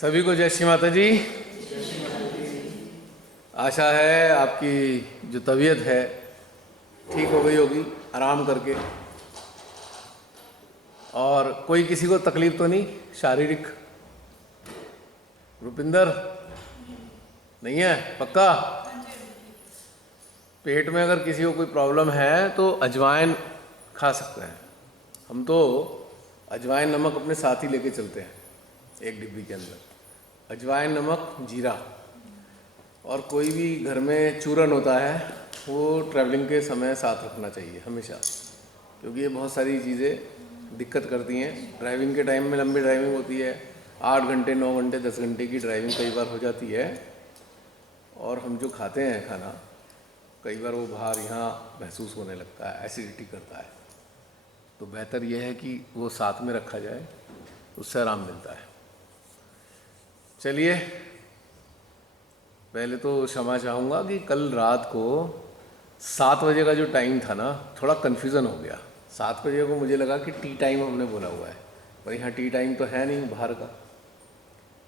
सभी को जय श्री माता जी। आशा है आपकी जो तबीयत है ठीक हो गई होगी आराम करके, और कोई किसी को तकलीफ तो नहीं शारीरिक? रुपिंदर नहीं है पक्का? पेट में अगर किसी को कोई प्रॉब्लम है तो अजवाइन खा सकते हैं। हम तो अजवाइन नमक अपने साथ ही लेके चलते हैं, एक डिब्बी के अंदर अजवाइन नमक जीरा। और कोई भी घर में चूरन होता है वो ट्रैवलिंग के समय साथ रखना चाहिए हमेशा, क्योंकि ये बहुत सारी चीज़ें दिक्कत करती हैं। ड्राइविंग के टाइम में लंबी ड्राइविंग होती है, 8 घंटे 9 घंटे 10 घंटे की ड्राइविंग कई बार हो जाती है, और हम जो खाते हैं खाना कई बार वो बाहर यहाँ महसूस होने लगता है, एसिडिटी करता है। तो बेहतर यह है कि वो साथ में रखा जाए, उससे आराम मिलता है। चलिए, पहले तो क्षमा चाहूँगा कि कल रात को 7 बजे का जो टाइम था ना, थोड़ा कन्फ्यूज़न हो गया। 7 बजे को मुझे लगा कि टी टाइम हमने बोला हुआ है, पर यहाँ टी टाइम तो है नहीं बाहर का।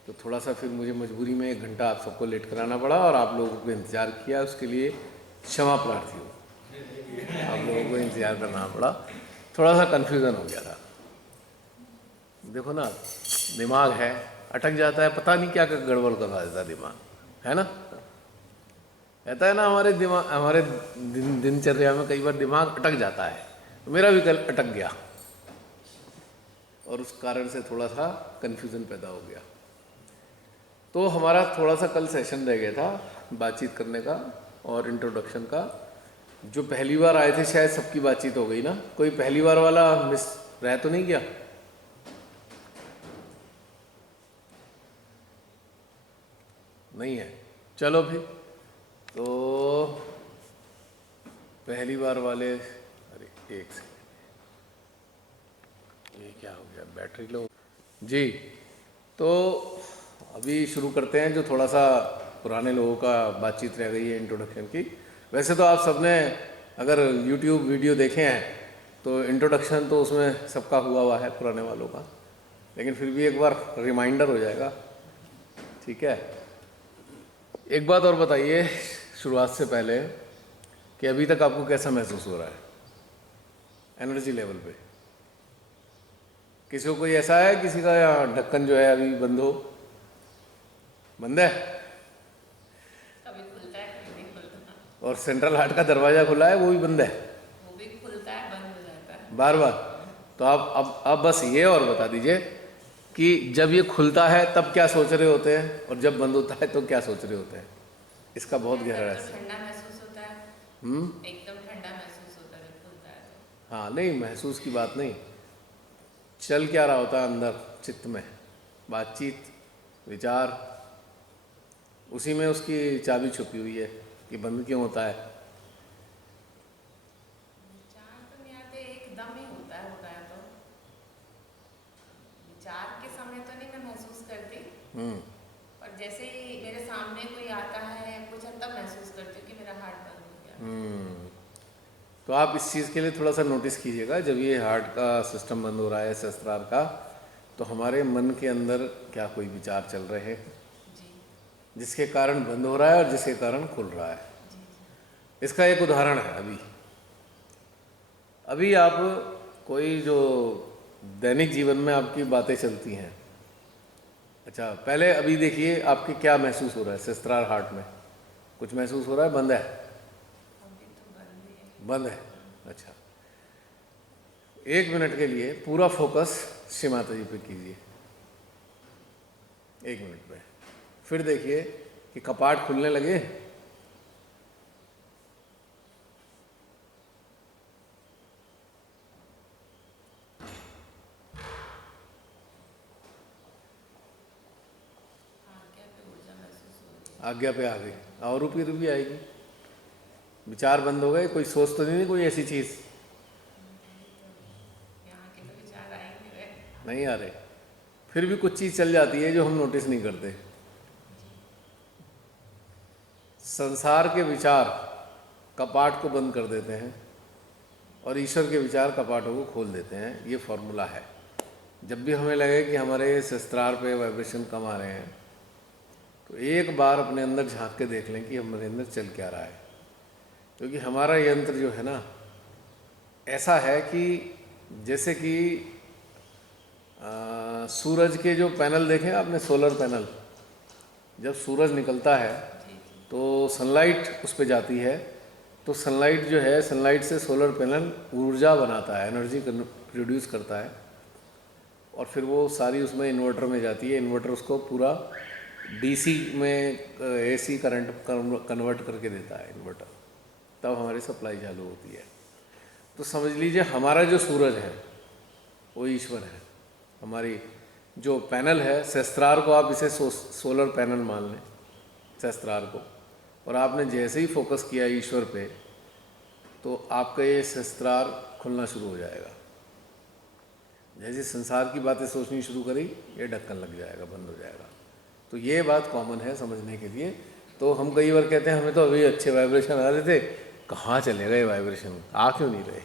तो थोड़ा सा फिर मुझे मजबूरी में 1 घंटा आप सबको लेट कराना पड़ा, और आप लोगों को इंतज़ार किया, उसके लिए क्षमा प्रार्थी हूँ। आप लोगों को इंतज़ार करना पड़ा, थोड़ा सा कन्फ्यूज़न हो गया था। देखो ना, दिमाग है अटक जाता है, पता नहीं क्या गड़बड़ करवा देता है दिमाग, है ना? कहता है ना हमारे दिमाग, हमारे दिनचर्या में कई बार दिमाग अटक जाता है। तो मेरा भी कल अटक गया, और उस कारण से थोड़ा सा कन्फ्यूज़न पैदा हो गया। तो हमारा थोड़ा सा कल सेशन रह गया था बातचीत करने का और इंट्रोडक्शन का। जो पहली बार आए थे शायद सबकी बातचीत हो गई ना? कोई पहली बार वाला मिस रह तो नहीं गया? नहीं है? चलो फिर तो पहली बार वाले, अरे एक सेकंड, ये क्या हो गया, बैटरी लो जी। तो अभी शुरू करते हैं, जो थोड़ा सा पुराने लोगों का बातचीत रह गई है इंट्रोडक्शन की। वैसे तो आप सबने अगर YouTube वीडियो देखे हैं तो इंट्रोडक्शन तो उसमें सबका हुआ है पुराने वालों का, लेकिन फिर भी एक बार रिमाइंडर हो जाएगा, ठीक है? एक बात और बताइए शुरुआत से पहले कि अभी तक आपको कैसा महसूस हो रहा है एनर्जी लेवल पे? किसी को कोई ऐसा है, किसी का ढक्कन जो है अभी बंद हो? बंद है? कभी खुलता है कभी नहीं खुलता। और सेंट्रल हार्ट का दरवाजा खुला है, वो भी बंद है? वो भी खुलता है बंद हो जाता है बार बार? तो आप अब बस ये और बता दीजिए कि जब ये खुलता है तब क्या सोच रहे होते हैं, और जब बंद होता है तो क्या सोच रहे होते हैं? इसका बहुत गहरा रहस्य। तो ठंडा महसूस होता है, एकदम ठंडा महसूस होता है जब खुलता है तो। हाँ, नहीं महसूस की बात नहीं, चल क्या रहा होता है अंदर चित्त में, बातचीत, विचार, उसी में उसकी चाबी छुपी हुई है कि बंद क्यों होता है। विचार तो नहीं आते, एकदम ही होता है तो। विचार के समय तो नहीं मैं महसूस करती, पर जैसे ही मेरे सामने कोई आता है कुछ, तब महसूस करती हूँ कि मेरा हार्ट बंद हो गया। तो आप इस चीज़ के लिए थोड़ा सा नोटिस कीजिएगा, जब ये हार्ट का सिस्टम बंद हो रहा है सहस्त्रार का, तो हमारे मन के अंदर क्या कोई विचार चल रहे हैं जिसके कारण बंद हो रहा है और जिसके कारण खुल रहा है। इसका एक उदाहरण है, अभी आप कोई जो दैनिक जीवन में आपकी बातें चलती हैं, अच्छा पहले अभी देखिए आपके क्या महसूस हो रहा है सहस्त्रार हार्ट में? कुछ महसूस हो रहा है? बंद है? अभी तो बंद ही है। बंद है, अच्छा। 1 मिनट के लिए पूरा फोकस श्री माता जी पे कीजिए, 1 मिनट पे। फिर देखिए कि कपाट खुलने लगे, आज्ञा पे ऊर्जा महसूस हो रही आज्ञा पे आ गई, और रुपी रुपी आएगी। विचार बंद हो गए, कोई सोच तो नहीं कोई ऐसी चीज़? है। यहाँ के तो विचार आ ही नहीं रहे। नहीं आ रहे, फिर भी कुछ चीज़ चल जाती है जो हम नोटिस नहीं करते। संसार के विचार कपाट को बंद कर देते हैं और ईश्वर के विचार कपाटों को खोल देते हैं, ये फॉर्मूला है। जब भी हमें लगे कि हमारे सहस्त्रार पे वाइब्रेशन कम आ रहे हैं, तो एक बार अपने अंदर झांक के देख लें कि हमारे अंदर चल क्या रहा है। क्योंकि हमारा यंत्र जो है ना, ऐसा है कि जैसे कि सूरज के जो पैनल देखे आपने, सोलर पैनल, जब सूरज निकलता है तो सनलाइट उस पर जाती है, तो सनलाइट जो है, सनलाइट से सोलर पैनल ऊर्जा बनाता है, एनर्जी प्रोड्यूस करता है, और फिर वो सारी उसमें इन्वर्टर में जाती है। इन्वर्टर उसको पूरा डीसी में एसी करंट कन्वर्ट करके देता है इन्वर्टर, तब हमारी सप्लाई चालू होती है। तो समझ लीजिए हमारा जो सूरज है वो ईश्वर है। हमारी जो पैनल है, सहस्त्रार को आप इसे सोलर पैनल मान लें, सहस्त्रार को, और आपने जैसे ही फोकस किया ईश्वर पे, तो आपका ये सहस्त्रार खुलना शुरू हो जाएगा। जैसे संसार की बातें सोचनी शुरू करी, ये ढक्कन लग जाएगा, बंद हो जाएगा। तो ये बात कॉमन है समझने के लिए। तो हम कई बार कहते हैं हमें तो अभी अच्छे वाइब्रेशन आ रहे थे, कहाँ चले गए वाइब्रेशन, आ क्यों नहीं रहे?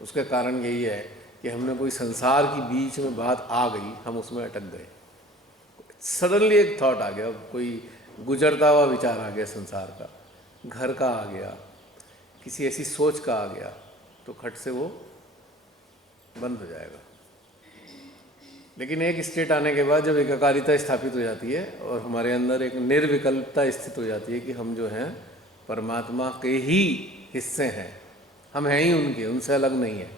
उसका कारण यही है कि हमने कोई संसार की बीच में बात आ गई, हम उसमें अटक गए। सडनली एक थॉट आ गया, कोई गुजरता हुआ विचार आ गया संसार का, घर का आ गया, किसी ऐसी सोच का आ गया, तो खट से वो बंद हो जाएगा। लेकिन एक स्टेट आने के बाद जब एकाकारिता स्थापित हो जाती है और हमारे अंदर एक निर्विकल्पता स्थित हो जाती है कि हम जो हैं परमात्मा के ही हिस्से हैं, हम हैं ही उनके, उनसे अलग नहीं है।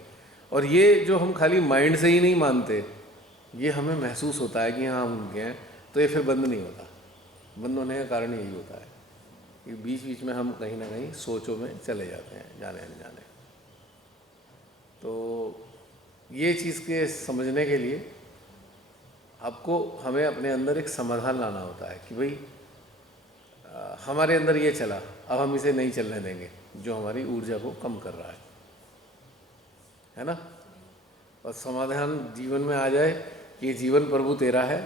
और ये जो हम खाली माइंड से ही नहीं मानते, ये हमें महसूस होता है कि हाँ हम उनके हैं, तो ये फिर बंद नहीं होता। बंद होने का कारण यही होता है कि बीच बीच में हम कहीं ना कहीं सोचों में चले जाते हैं, जाने अनजाने। तो ये चीज़ के समझने के लिए आपको हमें अपने अंदर एक समाधान लाना होता है कि भाई हमारे अंदर ये चला, अब हम इसे नहीं चलने देंगे, जो हमारी ऊर्जा को कम कर रहा है ना। और समाधान जीवन में आ जाए, ये जीवन प्रभु तेरा है,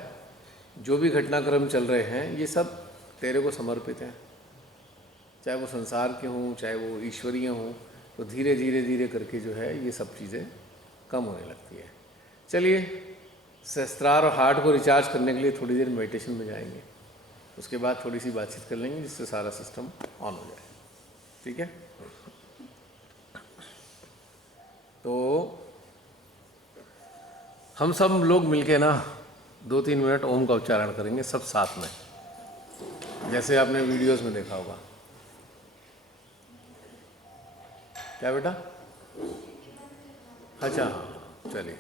जो भी घटनाक्रम चल रहे हैं ये सब तेरे को समर्पित हैं, चाहे वो संसार के हों चाहे वो ईश्वरीय हों। तो धीरे धीरे धीरे करके जो है ये सब चीज़ें कम होने लगती है। चलिए, सहस्त्रार और हार्ट को रिचार्ज करने के लिए थोड़ी देर मेडिटेशन में जाएंगे, उसके बाद थोड़ी सी बातचीत कर लेंगे जिससे सारा सिस्टम ऑन हो जाए। ठीक है? तो हम सब लोग मिलके ना 2-3 मिनट ओम का उच्चारण करेंगे सब साथ में, जैसे आपने वीडियोस में देखा होगा। क्या बेटा? अच्छा हाँ, चलिए।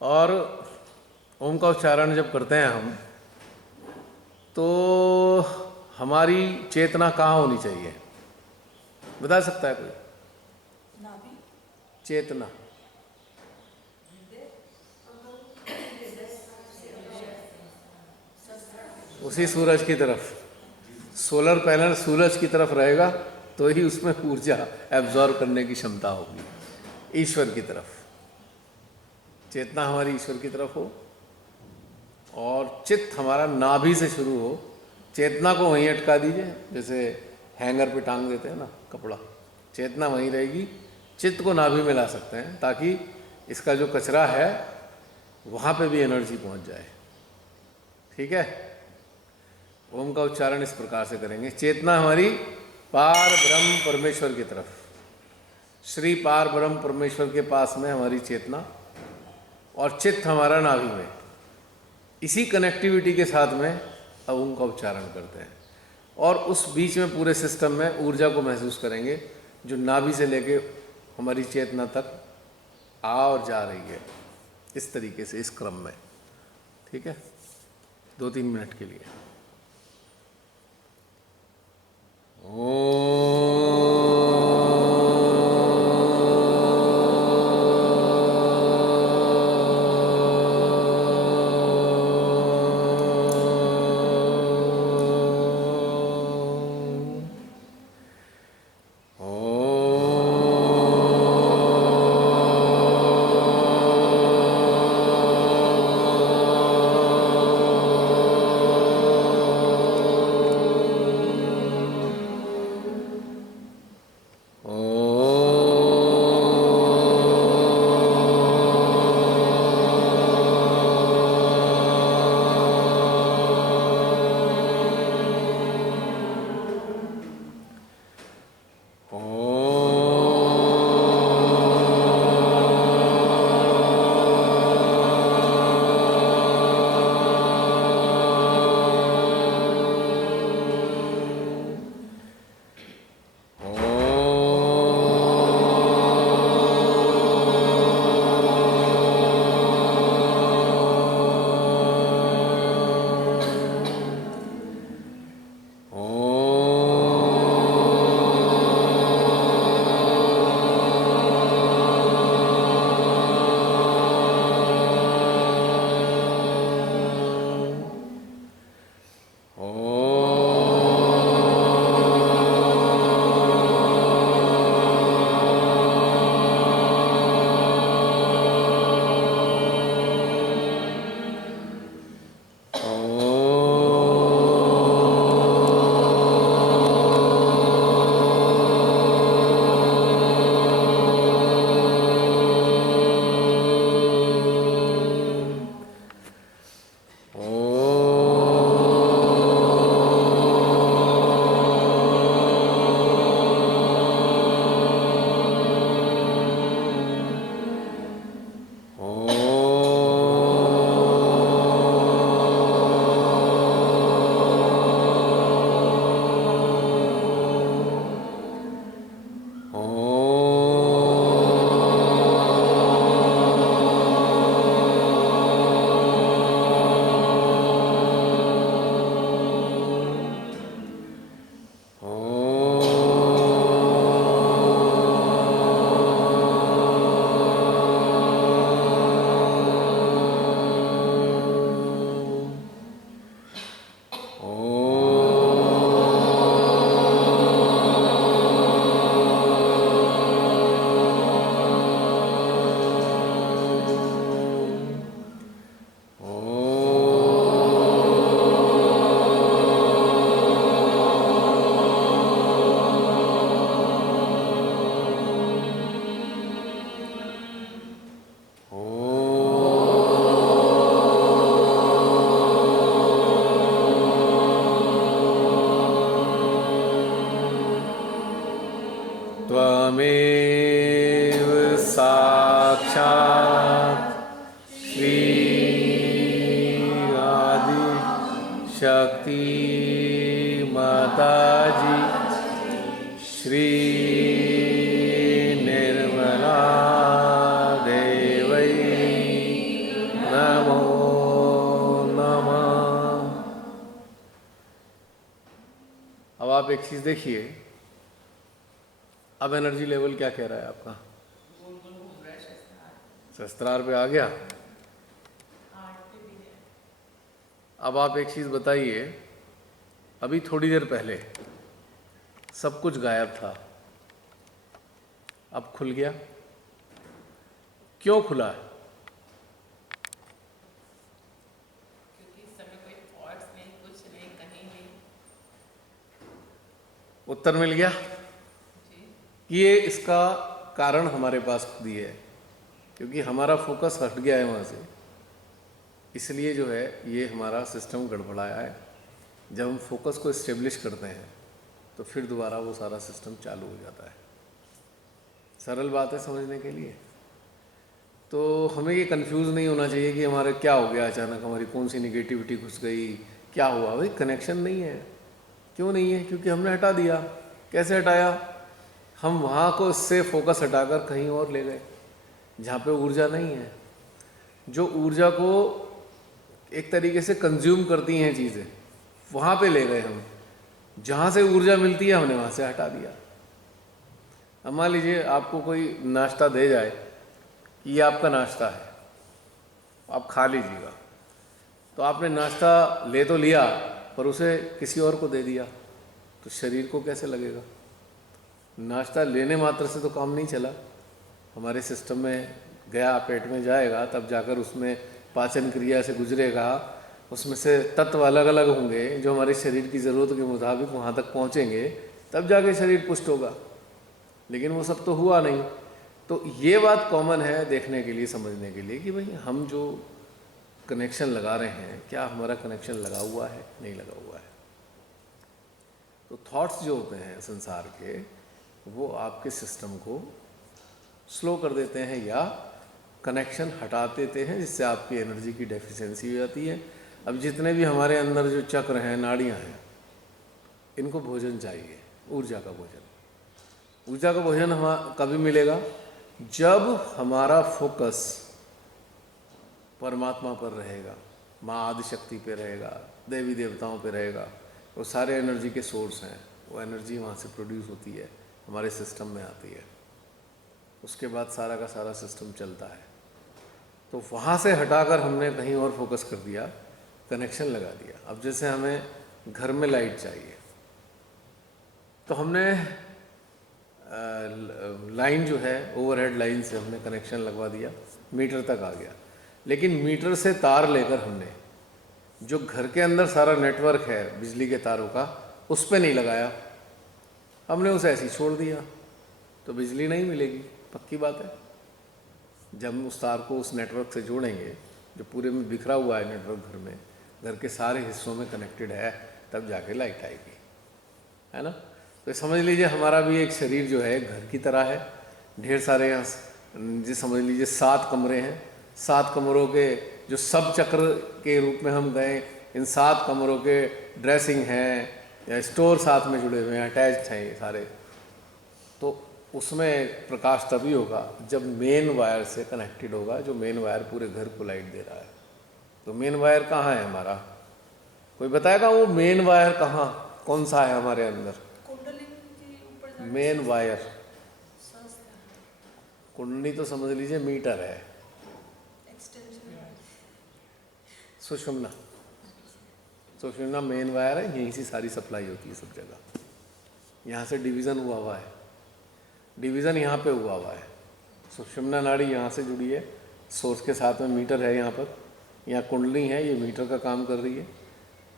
और ओम का उच्चारण जब करते हैं हम, तो हमारी चेतना कहाँ होनी चाहिए, बता सकता है कोई? चेतना उसी सूरज की तरफ, सोलर पैनल सूरज की तरफ रहेगा तो ही उसमें ऊर्जा एब्जॉर्ब करने की क्षमता होगी, ईश्वर की तरफ। चेतना हमारी ईश्वर की तरफ हो और चित्त हमारा नाभि से शुरू हो। चेतना को वहीं अटका दीजिए, जैसे हैंगर पे टांग देते हैं ना कपड़ा, चेतना वहीं रहेगी, चित्त को नाभि में ला सकते हैं ताकि इसका जो कचरा है वहाँ पे भी एनर्जी पहुँच जाए। ठीक है? ओम का उच्चारण इस प्रकार से करेंगे। चेतना हमारी पार ब्रह्म परमेश्वर की तरफ, श्री पार ब्रह्म परमेश्वर के पास में हमारी चेतना, और चित्त हमारा नाभि में। इसी कनेक्टिविटी के साथ में अब ओम का उच्चारण करते हैं और उस बीच में पूरे सिस्टम में ऊर्जा को महसूस करेंगे जो नाभि से लेके हमारी चेतना तक आ और जा रही है, इस तरीके से, इस क्रम में। ठीक है? 2-3 मिनट के लिए। त्वमेव साक्षात् श्री आदि शक्ति माताजी श्री निर्मला देवै नमो नमः। अब आप एक चीज़ देखिए, अब एनर्जी लेवल क्या कह रहा है आपका? शस्त्रार पे आ गया। अब आप एक चीज़ बताइए, अभी थोड़ी देर पहले सब कुछ गायब था, अब खुल गया। क्यों खुला है? क्योंकि इस समय कोई थॉट्स नहीं, कुछ नहीं, कहीं नहीं। उत्तर मिल गया कि ये इसका कारण हमारे पास खुद ही है, क्योंकि हमारा फोकस हट गया है वहाँ से, इसलिए जो है ये हमारा सिस्टम गड़बड़ाया है। जब हम फोकस को इस्टेब्लिश करते हैं तो फिर दोबारा वो सारा सिस्टम चालू हो जाता है। सरल बात है समझने के लिए। तो हमें ये कंफ्यूज नहीं होना चाहिए कि हमारे क्या हो गया, अचानक हमारी कौन सी निगेटिविटी घुस गई, क्या हुआ। भाई कनेक्शन नहीं है। क्यों नहीं है? क्योंकि हमने हटा दिया। कैसे हटाया? हम वहाँ को इससे फोकस हटाकर कहीं और ले गए जहाँ पे ऊर्जा नहीं है। जो ऊर्जा को एक तरीके से कंज्यूम करती हैं चीज़ें, वहाँ पे ले गए हम। जहाँ से ऊर्जा मिलती है हमने वहाँ से हटा दिया। अब मान लीजिए आपको कोई नाश्ता दे जाए कि ये आपका नाश्ता है, आप खा लीजिएगा, तो आपने नाश्ता ले तो लिया पर उसे किसी और को दे दिया, तो शरीर को कैसे लगेगा? नाश्ता लेने मात्र से तो काम नहीं चला। हमारे सिस्टम में गया, पेट में जाएगा, तब जाकर उसमें पाचन क्रिया से गुजरेगा, उसमें से तत्व अलग अलग होंगे जो हमारे शरीर की ज़रूरत के मुताबिक वहाँ तक पहुँचेंगे, तब जाके शरीर पुष्ट होगा। लेकिन वो सब तो हुआ नहीं। तो ये बात कॉमन है देखने के लिए, समझने के लिए कि भाई हम जो कनेक्शन लगा रहे हैं, क्या हमारा कनेक्शन लगा हुआ है, नहीं लगा हुआ है। तो थॉट्स जो होते हैं संसार के, वो आपके सिस्टम को स्लो कर देते हैं या कनेक्शन हटा देते हैं, जिससे आपकी एनर्जी की डेफिशिएंसी हो जाती है। अब जितने भी हमारे अंदर जो चक्र हैं, नाड़ियाँ हैं, इनको भोजन चाहिए, ऊर्जा का भोजन। ऊर्जा का भोजन हम कभी मिलेगा? जब हमारा फोकस परमात्मा पर रहेगा, माँ आदिशक्ति पे रहेगा, देवी देवताओं पे रहेगा। वो सारे एनर्जी के सोर्स हैं, वो एनर्जी वहाँ से प्रोड्यूस होती है, हमारे सिस्टम में आती है। उसके बाद सारा का सारा सिस्टम चलता है। तो वहाँ से हटाकर हमने कहीं और फोकस कर दिया, कनेक्शन लगा दिया। अब जैसे हमें घर में लाइट चाहिए, तो हमने लाइन जो है ओवरहेड लाइन से हमने कनेक्शन लगवा दिया, मीटर तक आ गया। लेकिन मीटर से तार लेकर हमने जो घर के अंदर सारा नेटवर्क है बिजली के तारों का, उस पर नहीं लगाया, हमने उसे ऐसे ही छोड़ दिया, तो बिजली नहीं मिलेगी। पक्की बात है। जब हम उस तार को उस नेटवर्क से जोड़ेंगे जो पूरे में बिखरा हुआ है नेटवर्क घर में, घर के सारे हिस्सों में कनेक्टेड है, तब जाके लाइट आएगी, है ना। तो समझ लीजिए हमारा भी एक शरीर जो है घर की तरह है। ढेर सारे यहाँ जी समझ लीजिए 7 कमरे हैं। 7 कमरों के जो सब चक्र के रूप में हम गए, इन 7 कमरों के ड्रेसिंग हैं या स्टोर साथ में जुड़े हुए हैं, अटैच्ड हैं ये सारे। तो उसमें प्रकाश तभी होगा जब मेन वायर से कनेक्टेड होगा, जो मेन वायर पूरे घर को लाइट दे रहा है। तो मेन वायर कहाँ है हमारा? कोई बताएगा वो मेन वायर कहाँ, कौन सा है हमारे अंदर? मेन वायर, कुंडली तो समझ लीजिए मीटर है, सुषुम्ना, सुषुम्ना मेन वायर है। यहीं से सारी सप्लाई होती है सब जगह। यहाँ से डिवीज़न हुआ है, डिवीज़न यहाँ पे हुआ है। सुषुम्ना नाड़ी यहाँ से जुड़ी है, सोर्स के साथ में मीटर है यहाँ पर, यहाँ कुंडली है, ये मीटर का काम कर रही है।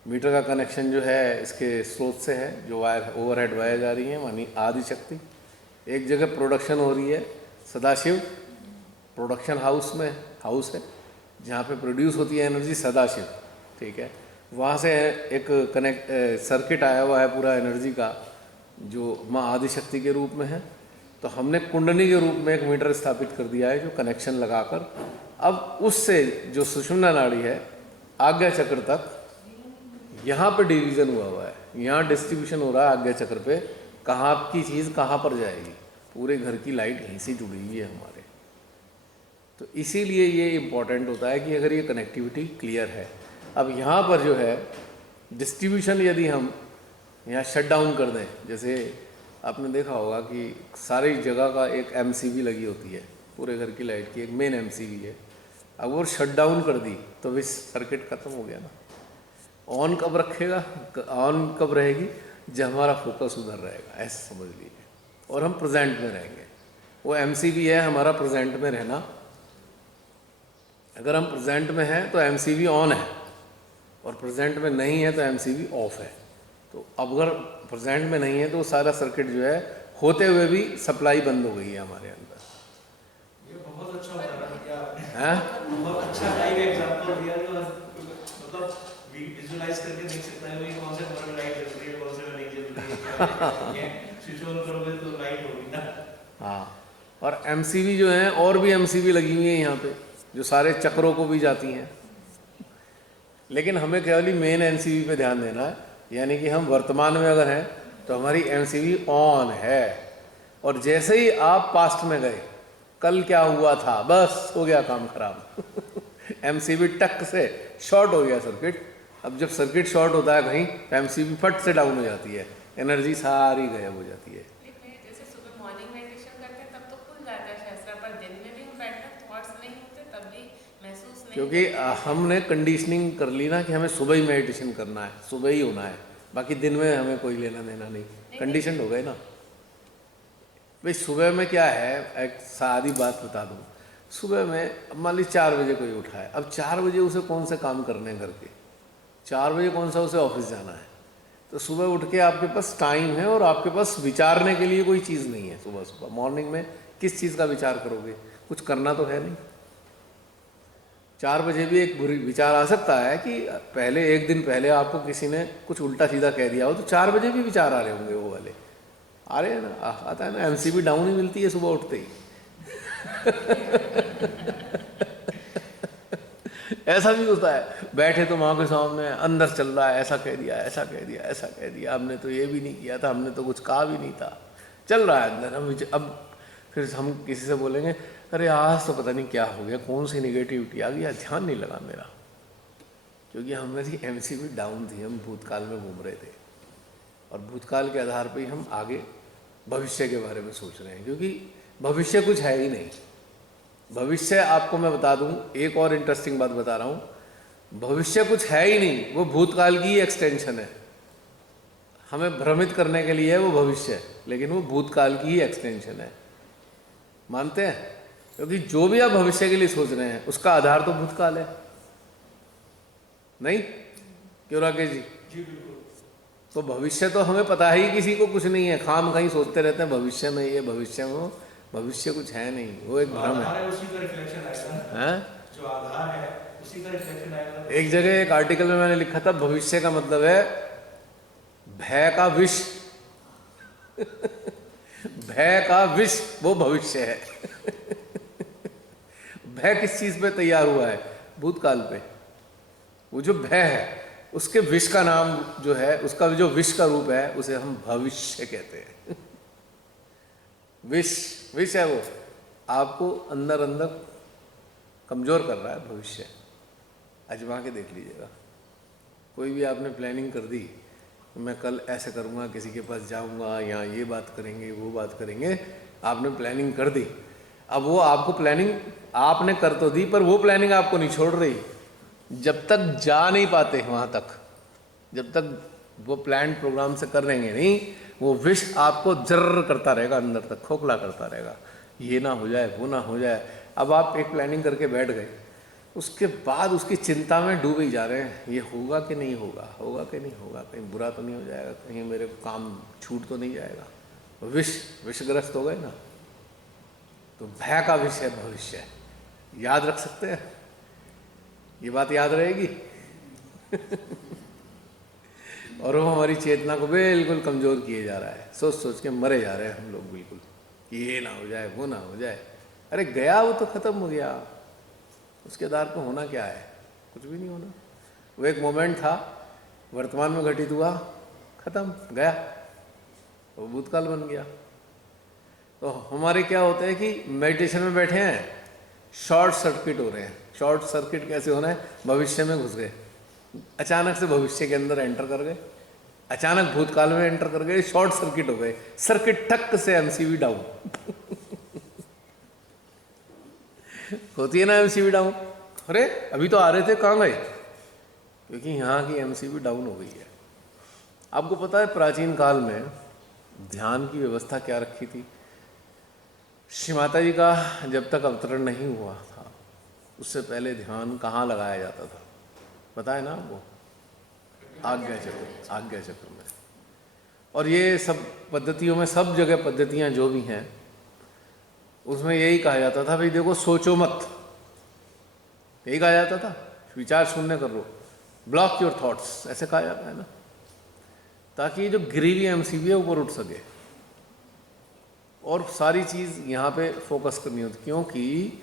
मीटर का कनेक्शन जो है इसके स्रोत से है, जो वायर ओवरहेड वायर जा रही है, मानी आदिशक्ति। एक जगह प्रोडक्शन हो रही है, सदाशिव प्रोडक्शन हाउस में हाउस है जहाँ पे प्रोड्यूस होती है एनर्जी, सदाशिव, ठीक है। वहाँ से एक सर्किट आया हुआ है पूरा एनर्जी का, जो माँ आदिशक्ति के रूप में है। तो हमने कुंडली के रूप में एक मीटर स्थापित कर दिया है जो कनेक्शन लगाकर अब उससे जो सुषुम्ना नाड़ी है आज्ञा चक्र तक, यहाँ पे डिवीज़न हुआ है, यहाँ डिस्ट्रीब्यूशन हो रहा है आज्ञा चक्र पे, कहाँ की चीज़ कहाँ पर जाएगी। पूरे घर की लाइट यहीं से जुड़ी हुई है हमारे। तो इसीलिए ये इम्पॉर्टेंट होता है कि अगर ये कनेक्टिविटी क्लियर है। अब यहाँ पर जो है डिस्ट्रीब्यूशन यदि हम यहाँ शट डाउन कर दें, जैसे आपने देखा होगा कि सारी जगह का एक एमसीबी लगी होती है, पूरे घर की लाइट की एक मेन एमसीबी है, अब वो शट डाउन कर दी तो भी सर्किट खत्म हो गया ना। ऑन कब रखेगा, ऑन कब रहेगी, जब हमारा फोकस उधर रहेगा, ऐसे समझ लीजिए, और हम प्रेजेंट में रहेंगे। वो एमसीबी है हमारा प्रेजेंट में रहना। अगर हम प्रेजेंट में हैं तो एमसीबी ऑन है, और प्रेजेंट में नहीं है तो एमसीबी ऑफ है। तो अब अगर प्रेजेंट में नहीं है तो सारा सर्किट जो है होते हुए भी सप्लाई बंद हो गई है हमारे अंदर। ये बहुत अच्छा उदाहरण दिया आपने। हैं? बहुत अच्छा लाइव एग्जांपल दिया जो मतलब विजुअलाइज करके देख सकता है कि कौन से मोड में लाइट जल रही है, कौन से में नहीं जल रही है। स्विच ऑन करोगे तो लाइट होगी ना। हाँ, और एमसीबी जो है और भी एमसीबी लगी हुई है यहाँ पे जो सारे चक्रों को भी जाती हैं, लेकिन हमें केवल मेन एमसीबी पे ध्यान देना है। यानी कि हम वर्तमान में अगर हैं तो हमारी एमसीबी ऑन है, और जैसे ही आप पास्ट में गए, कल क्या हुआ था, बस हो गया काम खराब। एमसीबी टक से शॉर्ट हो गया सर्किट। अब जब सर्किट शॉर्ट होता है कहीं तो एमसीबी फट से डाउन हो जाती है, एनर्जी सारी गायब हो जाती है। जैसे सुबह मॉर्निंग मेडिटेशन करते हैं तब तो खुल जाता है शास्त्रा, पर दिन में भी हम बैठे थॉट्स नहीं होते तब भी महसूस नहीं, क्योंकि हमने कंडीशनिंग कर ली ना कि हमें सुबह ही मेडिटेशन करना है, सुबह ही होना है, बाकी दिन में हमें कोई लेना देना नहीं, कंडीशन हो गए ना। भाई सुबह में क्या है, एक सादी बात बता दूँ, सुबह में अब मान लीजिए 4 बजे कोई उठा है, अब 4 बजे उसे कौन से काम करने हैं घर के, 4 बजे कौन सा उसे ऑफिस जाना है। तो सुबह उठ के आपके पास टाइम है और आपके पास विचारने के लिए कोई चीज़ नहीं है। सुबह सुबह मॉर्निंग में किस चीज़ का विचार करोगे, कुछ करना तो है नहीं। 4 बजे भी एक बुरी विचार आ सकता है कि पहले एक दिन पहले आपको किसी ने कुछ उल्टा सीधा कह दिया हो, तो 4 बजे भी विचार आ रहे होंगे, वो वाले आ रहे हैं ना, आता है ना। एमसीबी डाउन ही मिलती है सुबह उठते ही। ऐसा भी होता है, बैठे तो माँ के सामने, अंदर चल रहा है, ऐसा कह दिया, ऐसा कह दिया, ऐसा कह दिया, हमने तो ये भी नहीं किया था, हमने तो कुछ कहा भी नहीं था, चल रहा है अंदर। अब फिर हम किसी से बोलेंगे, अरे आज तो पता नहीं क्या हो गया, कौन सी निगेटिविटी आ गई, ध्यान नहीं लगा मेरा, क्योंकि हमारी एमसीबी डाउन थी, हम भूतकाल में घूम रहे थे, और भूतकाल के आधार पर ही हम आगे भविष्य के बारे में सोच रहे हैं, क्योंकि भविष्य कुछ है ही नहीं। भविष्य आपको मैं बता दूं, एक और इंटरेस्टिंग बात बता रहा हूं, भविष्य कुछ है ही नहीं, वो भूतकाल की ही एक्सटेंशन है। हमें भ्रमित करने के लिए है वो भविष्य, लेकिन वो भूतकाल की ही एक्सटेंशन है। मानते हैं? क्योंकि जो भी आप भविष्य के लिए सोच रहे हैं उसका आधार तो भूतकाल है, नहीं क्यों राकेश जी? जी बिल्कुल। तो भविष्य तो हमें पता ही किसी को कुछ नहीं है, खाम कहीं सोचते रहते हैं भविष्य में ये, भविष्य में वो, भविष्य कुछ है नहीं, वो एक भ्रम है। उसी का रिफ्लेक्शन आएगा हैं? जो आधार है उसी का रिफ्लेक्शन आएगा। एक जगह एक आर्टिकल में मैंने लिखा था, भविष्य का मतलब है भय का विष। भय का विष वो भविष्य है। भय किस चीज पे तैयार हुआ है? भूतकाल पे। वो जो भय है उसके विष का नाम जो है, उसका जो विष का रूप है उसे हम भविष्य कहते हैं। विष, विष है वो, आपको अंदर अंदर कमजोर कर रहा है भविष्य। आजमा के देख लीजिएगा, कोई भी आपने प्लानिंग कर दी, मैं कल ऐसे करूँगा, किसी के पास जाऊँगा, यहाँ ये बात करेंगे, वो बात करेंगे, आपने प्लानिंग कर दी। अब वो आपको प्लानिंग आपने कर तो दी, पर वो प्लानिंग आपको नहीं छोड़ रही। जब तक जा नहीं पाते वहाँ तक, जब तक वो प्लान प्रोग्राम से कर रहेंगे नहीं, वो विष आपको जर्र करता रहेगा, अंदर तक खोखला करता रहेगा, ये ना हो जाए, वो ना हो जाए। अब आप एक प्लानिंग करके बैठ गए, उसके बाद उसकी चिंता में डूबे ही जा रहे हैं, ये होगा कि नहीं होगा, होगा कि नहीं होगा, कहीं बुरा तो नहीं हो जाएगा, कहीं मेरे को काम छूट तो नहीं जाएगा। विषग्रस्त हो गए ना। तो भय का विष है भविष्य, याद रख सकते हैं, ये बात याद रहेगी। और वो हमारी चेतना को बिल्कुल कमज़ोर किए जा रहा है, सोच सोच के मरे जा रहे हैं हम लोग बिल्कुल। कि ये ना हो जाए, वो ना हो जाए। अरे गया वो तो ख़त्म हो गया, उसके आधार पर होना क्या है? कुछ भी नहीं होना। वो एक मोमेंट था, वर्तमान में घटित हुआ, ख़त्म, गया, वो भूतकाल बन गया। तो हमारे क्या होता है कि मेडिटेशन में बैठे हैं, शॉर्ट सर्किट हो रहे हैं। शॉर्ट सर्किट कैसे होना है? भविष्य में घुस गए, अचानक से भविष्य के अंदर एंटर कर गए, अचानक भूतकाल में एंटर कर गए, शॉर्ट सर्किट हो गए, सर्किट ठक से एमसीबी डाउन। होती है ना एमसीबी डाउन, अरे अभी तो आ रहे थे, कहाँ गए? क्योंकि यहाँ की एमसीबी डाउन हो गई है। आपको पता है प्राचीन काल में ध्यान की व्यवस्था क्या रखी थी? श्री माता जी का जब तक अवतरण नहीं हुआ था, उससे पहले ध्यान कहाँ लगाया जाता था? पता है ना आपको? आज्ञा चक्र, आज्ञा चक्र में। और ये सब पद्धतियों में, सब जगह पद्धतियाँ जो भी हैं, उसमें यही कहा जाता था, भाई देखो सोचो मत, यही कहा जाता था, विचार शून्य कर लो, ब्लॉक योर थॉट्स, ऐसे कहा जाता है ना, ताकि ये जो गिरी हुई एमसीबी है ऊपर उठ सके और सारी चीज़ यहाँ पे फोकस करनी होती। क्योंकि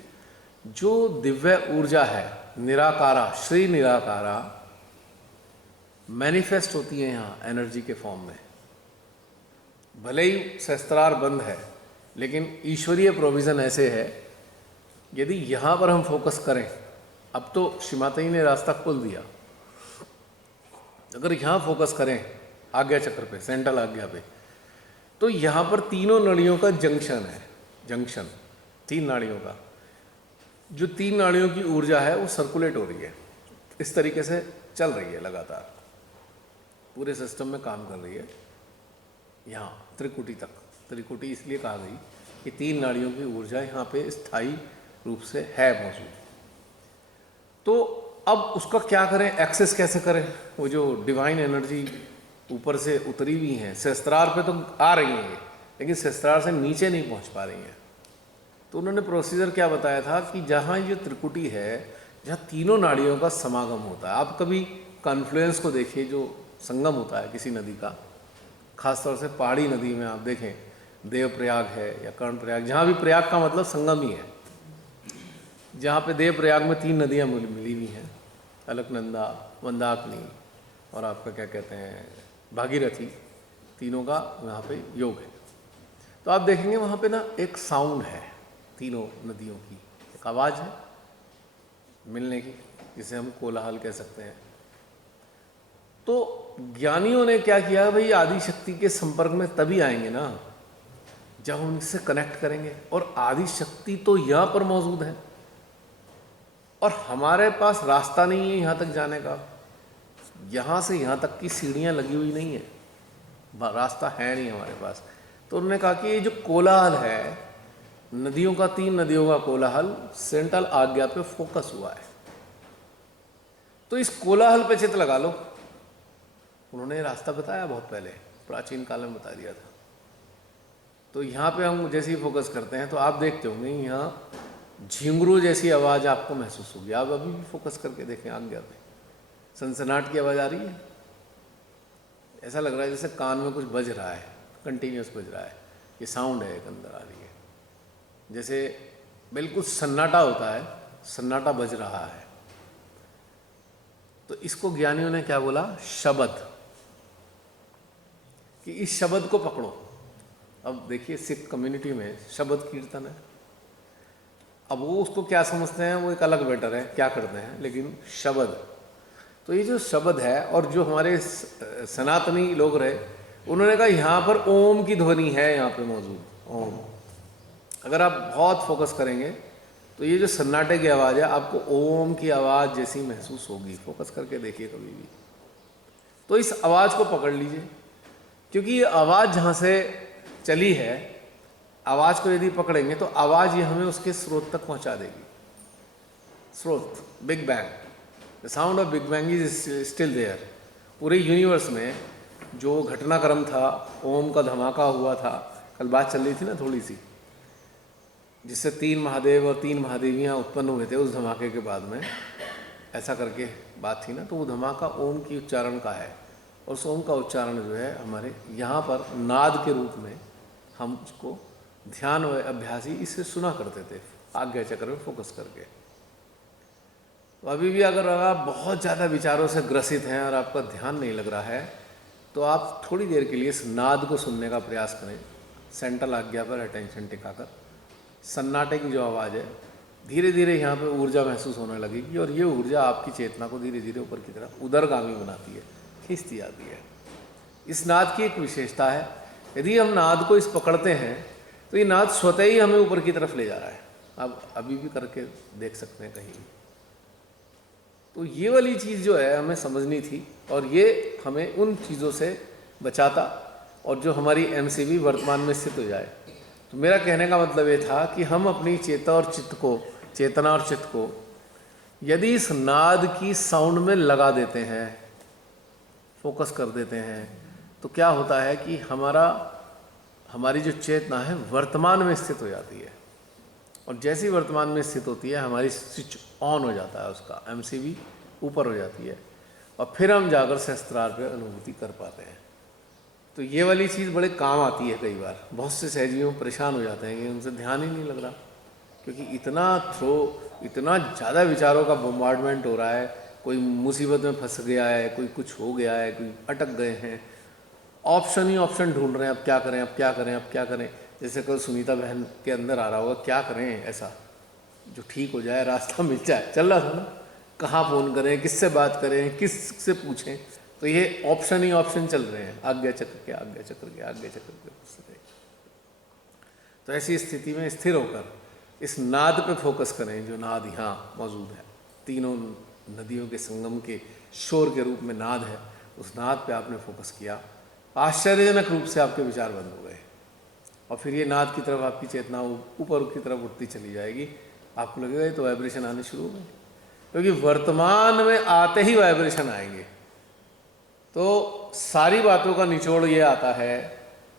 जो दिव्य ऊर्जा है, निराकारा, श्री निराकारा, मैनिफेस्ट होती है यहाँ एनर्जी के फॉर्म में। भले ही सहस्त्रार बंद है, लेकिन ईश्वरीय प्रोविज़न ऐसे है, यदि यहाँ पर हम फोकस करें, अब तो श्री माता जी ने रास्ता खोल दिया, अगर यहाँ फोकस करें आज्ञा चक्र पे, सेंट्रल आज्ञा पे, तो यहाँ पर तीनों नाड़ियों का जंक्शन है, जंक्शन, 3 नाड़ियों का, जो 3 नाड़ियों की ऊर्जा है वो सर्कुलेट हो रही है, इस तरीके से चल रही है, लगातार पूरे सिस्टम में काम कर रही है। यहाँ त्रिकुटी तक, त्रिकुटी इसलिए कहा गई कि 3 नाड़ियों की ऊर्जा यहाँ पे स्थायी रूप से है मौजूद। तो अब उसका क्या करें, एक्सेस कैसे करें? वो जो डिवाइन एनर्जी ऊपर से उतरी हुई हैं, सहस्त्रार पे तो आ रही हैं ये, लेकिन सहस्त्रार से नीचे नहीं पहुंच पा रही हैं। तो उन्होंने प्रोसीजर क्या बताया था कि जहाँ ये त्रिकुटी है, जहाँ तीनों नाड़ियों का समागम होता है, आप कभी कॉन्फ्लुएंस को देखिए, जो संगम होता है किसी नदी का, खासतौर से पहाड़ी नदी में आप देखें, देवप्रयाग है या कर्णप्रयाग, जहाँ भी प्रयाग का मतलब संगम ही है, जहाँ पे देवप्रयाग में 3 नदियाँ मिली हुई हैं, अलकनंदा, मंदाकिनी और आपका क्या कहते हैं भागीरथी, तीनों का यहाँ पे योग है। तो आप देखेंगे वहाँ पे ना एक साउंड है, तीनों नदियों की एक आवाज़ है मिलने की, जिसे हम कोलाहल कह सकते हैं। तो ज्ञानियों ने क्या किया, भाई आदि शक्ति के संपर्क में तभी आएंगे ना जब हम इससे कनेक्ट करेंगे, और आदि शक्ति तो यहाँ पर मौजूद है और हमारे पास रास्ता नहीं है यहाँ तक जाने का। यहाँ से यहाँ तक की सीढ़ियाँ लगी हुई नहीं है, रास्ता है नहीं हमारे पास। तो उन्होंने कहा कि ये जो कोलाहल है, नदियों का, 3 नदियों का कोलाहल सेंट्रल आज्ञा पे फोकस हुआ है, तो इस कोलाहल पे चित लगा लो। उन्होंने रास्ता बताया बहुत पहले, प्राचीन काल में बता दिया था। तो यहाँ पे हम जैसे ही फोकस करते हैं तो आप देखते होंगे यहाँ झिंगुरू जैसी आवाज़ आपको महसूस होगी। आप अभी भी फोकस करके देखें आज्ञा पे, सनसनाहट की आवाज़ आ रही है, ऐसा लग रहा है जैसे कान में कुछ बज रहा है, कंटिन्यूस बज रहा है, ये साउंड है एक अंदर आ रही है, जैसे बिल्कुल सन्नाटा होता है, सन्नाटा बज रहा है। तो इसको ज्ञानियों ने क्या बोला, शब्द, कि इस शब्द को पकड़ो। अब देखिए सिख कम्युनिटी में शब्द कीर्तन है, अब वो उसको क्या समझते हैं वो एक अलग मैटर है, क्या करते हैं, लेकिन शब्द, तो ये जो शब्द है, और जो हमारे सनातनी लोग रहे, उन्होंने कहा यहाँ पर ओम की ध्वनि है यहाँ पे मौजूद, ओम। अगर आप बहुत फोकस करेंगे तो ये जो सन्नाटे की आवाज़ है, आपको ओम की आवाज़ जैसी महसूस होगी। फोकस करके देखिए कभी भी, तो इस आवाज़ को पकड़ लीजिए, क्योंकि ये आवाज़ जहाँ से चली है, आवाज़ को यदि पकड़ेंगे तो आवाज़ ये हमें उसके स्रोत तक पहुँचा देगी। स्रोत, big bang, the sound of big bang is still there. पूरे यूनिवर्स में जो घटनाक्रम था, ओम का धमाका हुआ था, कल बात चल रही थी ना थोड़ी सी, जिससे 3 महादेव और 3 महादेवियाँ उत्पन्न हुए थे उस धमाके के बाद में, ऐसा करके बात थी ना। तो वो धमाका ओम की उच्चारण का है, और उस ओम का उच्चारण जो है हमारे यहाँ पर नाद के रूप में हम उसको ध्यान अभ्यासी इसे सुना करते थे आज्ञा चक्र में फोकस करके। तो अभी भी अगर आप बहुत ज़्यादा विचारों से ग्रसित हैं और आपका ध्यान नहीं लग रहा है, तो आप थोड़ी देर के लिए इस नाद को सुनने का प्रयास करें, सेंट्रल आज्ञा पर अटेंशन टिकाकर। सन्नाटे की जो आवाज़ है, धीरे धीरे यहाँ पे ऊर्जा महसूस होने लगेगी और ये ऊर्जा आपकी चेतना को धीरे धीरे ऊपर की तरफ उदरगामी बनाती है, खींचती जाती है। इस नाद की एक विशेषता है, यदि हम नाद को इस पकड़ते हैं तो ये नाद स्वतः ही हमें ऊपर की तरफ ले जा रहा है। आप अभी भी करके देख सकते हैं कहीं। तो ये वाली चीज़ जो है हमें समझनी थी और ये हमें उन चीज़ों से बचाता और जो हमारी एमसीवी वर्तमान में स्थित हो जाए। तो मेरा कहने का मतलब ये था कि हम अपनी चेतना और चित्त को यदि इस नाद की साउंड में लगा देते हैं, फोकस कर देते हैं, तो क्या होता है कि हमारी जो चेतना है वर्तमान में स्थित हो जाती है और जैसी वर्तमान में स्थित होती है हमारी स्विच ऑन हो जाता है, उसका एमसीवी ऊपर हो जाती है और फिर हम जाकर सहस्त्रार पे अनुभूति कर पाते हैं। तो ये वाली चीज़ बड़े काम आती है। कई बार बहुत से सहजीवी परेशान हो जाते हैं कि उनसे ध्यान ही नहीं लग रहा, क्योंकि इतना ज़्यादा विचारों का बम्बार्डमेंट हो रहा है। कोई मुसीबत में फंस गया है, कोई कुछ हो गया है, कोई अटक गए हैं, ऑप्शन ही ऑप्शन ढूंढ रहे हैं, अब क्या करें, अब क्या करें, अब क्या करें। जैसे कल सुनीता बहन के अंदर आ रहा होगा, क्या करें ऐसा जो ठीक हो जाए, रास्ता मिल जाए, चल रहा था ना, कहाँ फ़ोन करें, किससे बात करें, किससे पूछें। तो ये ऑप्शन ही ऑप्शन चल रहे हैं, आज्ञा चक्र के आज्ञा चक्र के आज्ञा चक्र के। तो ऐसी स्थिति में स्थिर होकर इस नाद पे फोकस करें, जो नाद यहाँ मौजूद है। तीनों नदियों के संगम के शोर के रूप में नाद है, उस नाद पे आपने फोकस किया, आश्चर्यजनक रूप से आपके विचार बंद हो गए और फिर ये नाद की तरफ आपकी चेतना ऊपर की तरफ उठती चली जाएगी। आपको लगेगा ये तो वाइब्रेशन आने शुरू हो गए, क्योंकि वर्तमान में आते ही वाइब्रेशन आएंगे। तो सारी बातों का निचोड़ ये आता है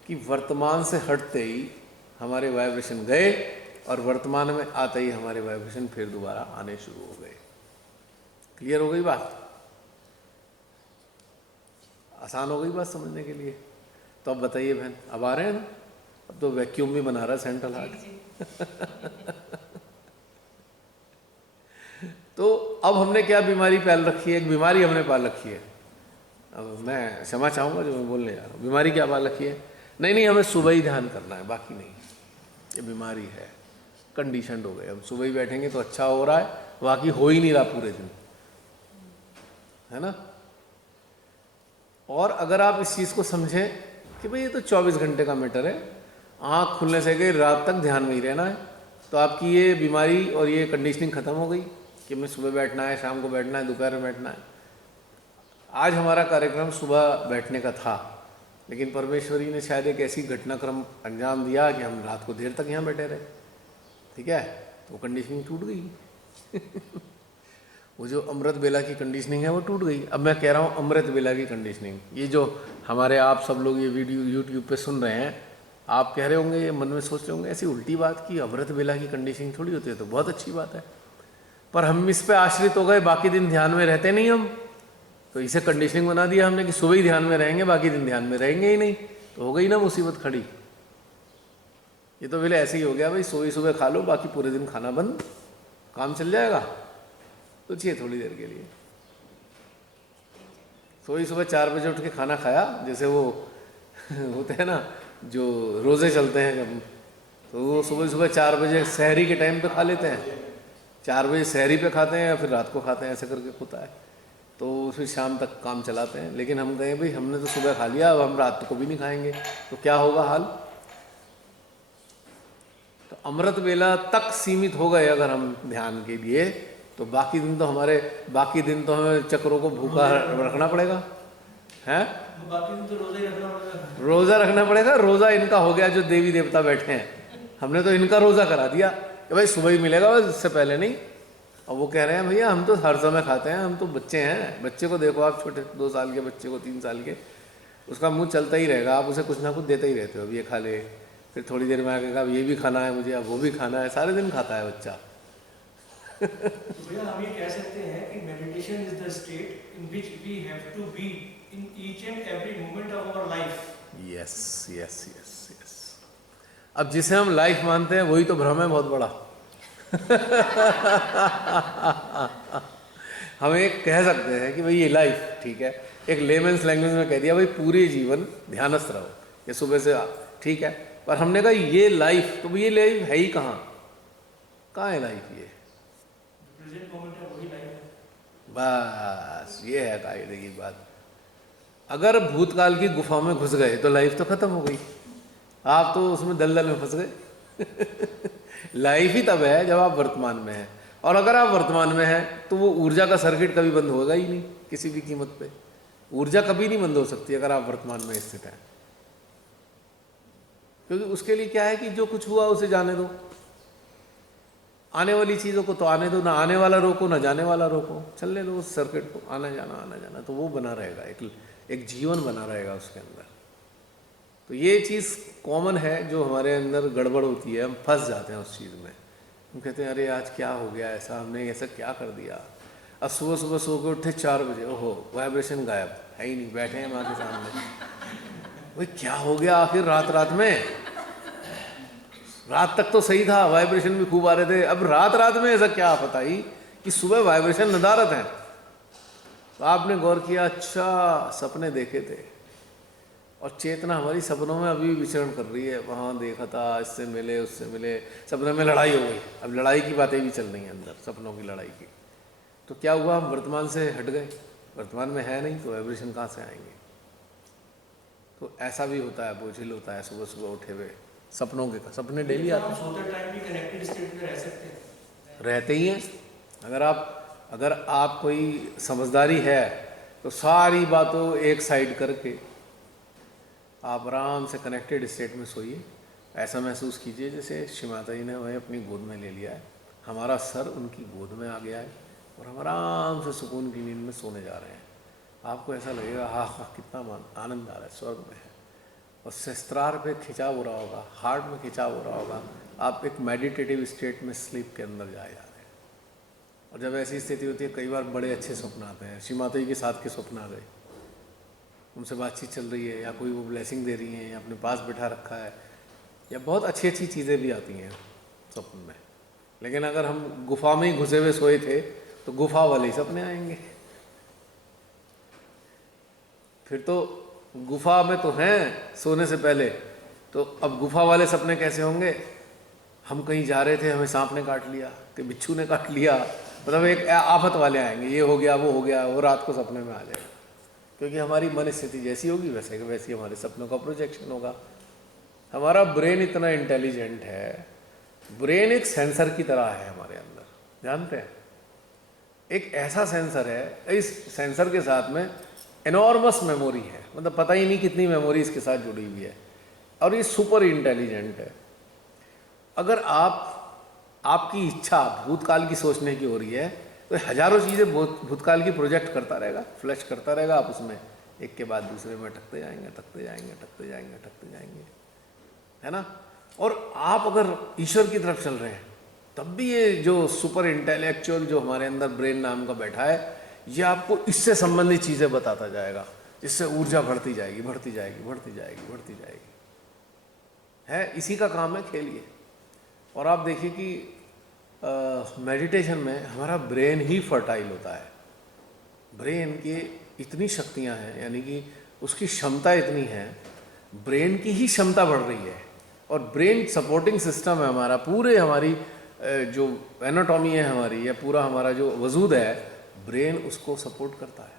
कि वर्तमान से हटते ही हमारे वाइब्रेशन गए और वर्तमान में आते ही हमारे वाइब्रेशन फिर दोबारा आने शुरू हो गए। क्लियर हो गई बात? आसान हो गई बात समझने के लिए? तो अब बताइए बहन, अब आ रहे हैं ना? अब तो वैक्यूम भी बना रहा है सेंट्रल हार्ट। तो अब हमने क्या बीमारी पाल रखी है? एक बीमारी हमने पाल रखी है। अब मैं क्षमा चाहूँगा जो मैं बोलने जा रहा हूँ। बीमारी क्या पाल रखी है? नहीं, हमें सुबह ही ध्यान करना है, बाकी नहीं। ये बीमारी है, कंडीशनड हो गए। हम सुबह ही बैठेंगे तो अच्छा हो रहा है, बाकी हो ही नहीं रहा पूरे दिन, है ना? और अगर आप इस चीज़ को समझें कि भाई ये तो 24 घंटे का मैटर है, आँख खुलने से गई रात तक ध्यान में ही रहना है, तो आपकी ये बीमारी और ये कंडीशनिंग ख़त्म हो गई कि मैं सुबह बैठना है, शाम को बैठना है, दोपहर में बैठना है। आज हमारा कार्यक्रम सुबह बैठने का था, लेकिन परमेश्वरी ने शायद एक ऐसी घटनाक्रम अंजाम दिया कि हम रात को देर तक यहाँ बैठे रहे। ठीक है, तो कंडीशनिंग टूट गई। वो जो अमृत बेला की कंडीशनिंग है वो टूट गई। अब मैं कह रहा हूँ अमृत बेला की कंडीशनिंग, ये जो हमारे आप सब लोग ये वीडियो यूट्यूब पे सुन रहे हैं, आप कह रहे होंगे, ये मन में सोच रहे होंगे ऐसी उल्टी बात की अमृत बेला की कंडीशनिंग थोड़ी होती है, तो बहुत अच्छी बात है। पर हम इस पे आश्रित हो गए, बाकी दिन ध्यान में रहते नहीं हम, तो इसे कंडीशनिंग बना दिया हमने कि सुबह ही ध्यान में रहेंगे, बाकी दिन ध्यान में रहेंगे ही नहीं। तो हो गई ना मुसीबत खड़ी। ये तो पहले ऐसे ही हो गया, भाई सोई सुबह खा लो, बाकी पूरे दिन खाना बंद, काम चल जाएगा। तो चाहिए थोड़ी देर के लिए सोई सुबह 4 बजे उठ के खाना खाया, जैसे वो होते हैं ना जो रोज़े चलते हैं जब, तो वो सुबह सुबह 4 बजे सहरी के टाइम पे खा लेते हैं, 4 बजे सहरी पे खाते हैं या फिर रात को खाते हैं, ऐसे करके होता है। तो फिर शाम तक काम चलाते हैं। लेकिन हम कहें भाई हमने तो सुबह खा लिया, अब हम रात को भी नहीं खाएंगे, तो क्या होगा हाल? तो अमृत बेला तक सीमित हो गए अगर हम ध्यान के लिए, तो बाकी दिन तो हमें चक्रों को भूखा रखना पड़ेगा, हैं? बाकी दिन तो रोजा ही रखना पड़ेगा। रोज़ा रखना पड़ेगा। रोज़ा इनका हो गया जो देवी देवता बैठे हैं, हमने तो इनका रोज़ा करा दिया कि भाई सुबह ही मिलेगा, बस इससे पहले नहीं। और वो कह रहे हैं भैया हम तो हर समय खाते हैं, हम तो बच्चे हैं। बच्चे को देखो आप, छोटे 2 साल के बच्चे को, 3 साल के, उसका मुंह चलता ही रहेगा, आप उसे कुछ ना कुछ देते ही रहते हो, अब ये खा ले, फिर थोड़ी देर में आके कहा ये भी खाना है मुझे, अब वो भी खाना है, सारे दिन खाता है बच्चा। तो भैया हम ये कह सकते हैं कि meditation is the state in which we have to be in each and every moment of our life. Yes. अब जिसे हम लाइफ मानते हैं वही तो भ्रम है बहुत बड़ा। हम एक कह सकते हैं कि भाई ये लाइफ ठीक है, एक लेमेंस लैंग्वेज में कह दिया भाई पूरे जीवन ध्यानस्थ रहो, ये सुबह से ठीक है, पर हमने कहा ये लाइफ, तो ये लाइफ है ही कहाँ है लाइफ? ये प्रेजेंट मोमेंट है, वही लाइफ है। बस ये है कायदे की बात। अगर भूतकाल की गुफा में घुस गए तो लाइफ तो खत्म हो गई, आप तो उसमें दलदल में फंस गए। लाइफ ही तब है जब आप वर्तमान में हैं, और अगर आप वर्तमान में हैं तो वो ऊर्जा का सर्किट कभी बंद होगा ही नहीं किसी भी कीमत पे। ऊर्जा कभी नहीं बंद हो सकती अगर आप वर्तमान में स्थित हैं, क्योंकि उसके लिए क्या है कि जो कुछ हुआ उसे जाने दो, आने वाली चीज़ों को तो आने दो, ना आने वाला रोको ना जाने वाला रोको, चलने दो उस सर्किट को, आना जाना, तो वो बना रहेगा, एक जीवन बना रहेगा उसके अंदर। तो ये चीज़ कॉमन है जो हमारे अंदर गड़बड़ होती है, हम फंस जाते हैं उस चीज़ में। हम कहते हैं अरे आज क्या हो गया ऐसा, हमने ऐसा क्या कर दिया। अब सुबह सुबह सो के उठे 4 बजे, ओहो वाइब्रेशन गायब, है ही नहीं, बैठे हैं माँ के सामने, भाई क्या हो गया आखिर रात में? रात तक तो सही था, वाइब्रेशन भी खूब आ रहे थे, अब रात में ऐसा क्या पता ही कि सुबह वाइब्रेशन नदारत है। तो आपने गौर किया, अच्छा सपने देखे थे, और चेतना हमारी सपनों में अभी भी विचरण कर रही है, वहाँ देखा था, इससे मिले उससे मिले, सपने में लड़ाई हो गई, अब लड़ाई की बातें भी चल रही हैं अंदर, सपनों की लड़ाई की। तो क्या हुआ, हम वर्तमान से हट गए, वर्तमान में है नहीं तो वाइब्रेशन कहाँ से आएंगे? तो ऐसा भी होता है, बोझिल होता है सुबह सुबह उठे हुए, सपने डेली आते हैं। सोते टाइम भी कनेक्टेड स्टेट में रह सकते हैं, रहते ही हैं। अगर आप कोई समझदारी है तो सारी बातों एक साइड करके आप आराम से कनेक्टेड स्टेट में सोइए। ऐसा महसूस कीजिए जैसे श्री माता जी ने हमें अपनी गोद में ले लिया है, हमारा सर उनकी गोद में आ गया है और हम आराम से सुकून की नींद में सोने जा रहे हैं। आपको ऐसा लगेगा हाँ हाँ कितना आनंद आ रहा है, स्वर्ग में है। और सहस्त्रार पे खिंचाव हो रहा होगा, हार्ट में खिंचाव हो रहा होगा, आप एक मेडिटेटिव स्टेट में स्लीप के अंदर जाए जा रहे हैं। और जब ऐसी स्थिति होती है कई बार बड़े अच्छे स्वप्न आते हैं, श्री माता जी के साथ के स्वप्न आ गए, उनसे बातचीत चल रही है, या कोई वो ब्लेसिंग दे रही हैं, या अपने पास बिठा रखा है, या बहुत अच्छी अच्छी चीज़ें भी आती हैं स्वप्न में। लेकिन अगर हम गुफा में ही घुसे हुए सोए थे तो गुफा वाले ही सपने आएंगे। फिर तो गुफा में तो हैं सोने से पहले, तो अब गुफा वाले सपने कैसे होंगे? हम कहीं जा रहे थे, हमें सांप ने काट लिया कि बिच्छू ने काट लिया, मतलब एक आफत वाले आएंगे, ये हो गया वो रात को सपने में आ जाएगा। क्योंकि हमारी मन स्थिति जैसी होगी वैसे हमारे सपनों का प्रोजेक्शन होगा। हमारा ब्रेन इतना इंटेलिजेंट है, ब्रेन एक सेंसर की तरह है हमारे अंदर, जानते हैं? एक ऐसा सेंसर है, इस सेंसर के साथ में एनॉर्मस मेमोरी है, मतलब पता ही नहीं कितनी मेमोरी इसके साथ जुड़ी हुई है, और ये सुपर इंटेलिजेंट है। अगर आपकी इच्छा भूतकाल की सोचने की हो रही है तो हजारों चीज़ें भूतकाल की प्रोजेक्ट करता रहेगा, फ्लैश करता रहेगा, आप उसमें एक के बाद दूसरे में अटकते जाएंगे, है ना? और आप अगर ईश्वर की तरफ चल रहे हैं तब भी ये जो सुपर इंटेलेक्चुअल जो हमारे अंदर ब्रेन नाम का बैठा है, ये आपको इससे संबंधित चीज़ें बताता जाएगा, इससे ऊर्जा बढ़ती जाएगी, है इसी का काम है, खेलिए। और आप देखिए कि मेडिटेशन में हमारा ब्रेन ही फर्टाइल होता है, ब्रेन की इतनी शक्तियां हैं, यानी कि उसकी क्षमता इतनी है, ब्रेन की ही क्षमता बढ़ रही है। और ब्रेन सपोर्टिंग सिस्टम है हमारा, पूरे हमारी जो एनाटॉमी है हमारी, या पूरा हमारा जो वजूद है, ब्रेन उसको सपोर्ट करता है।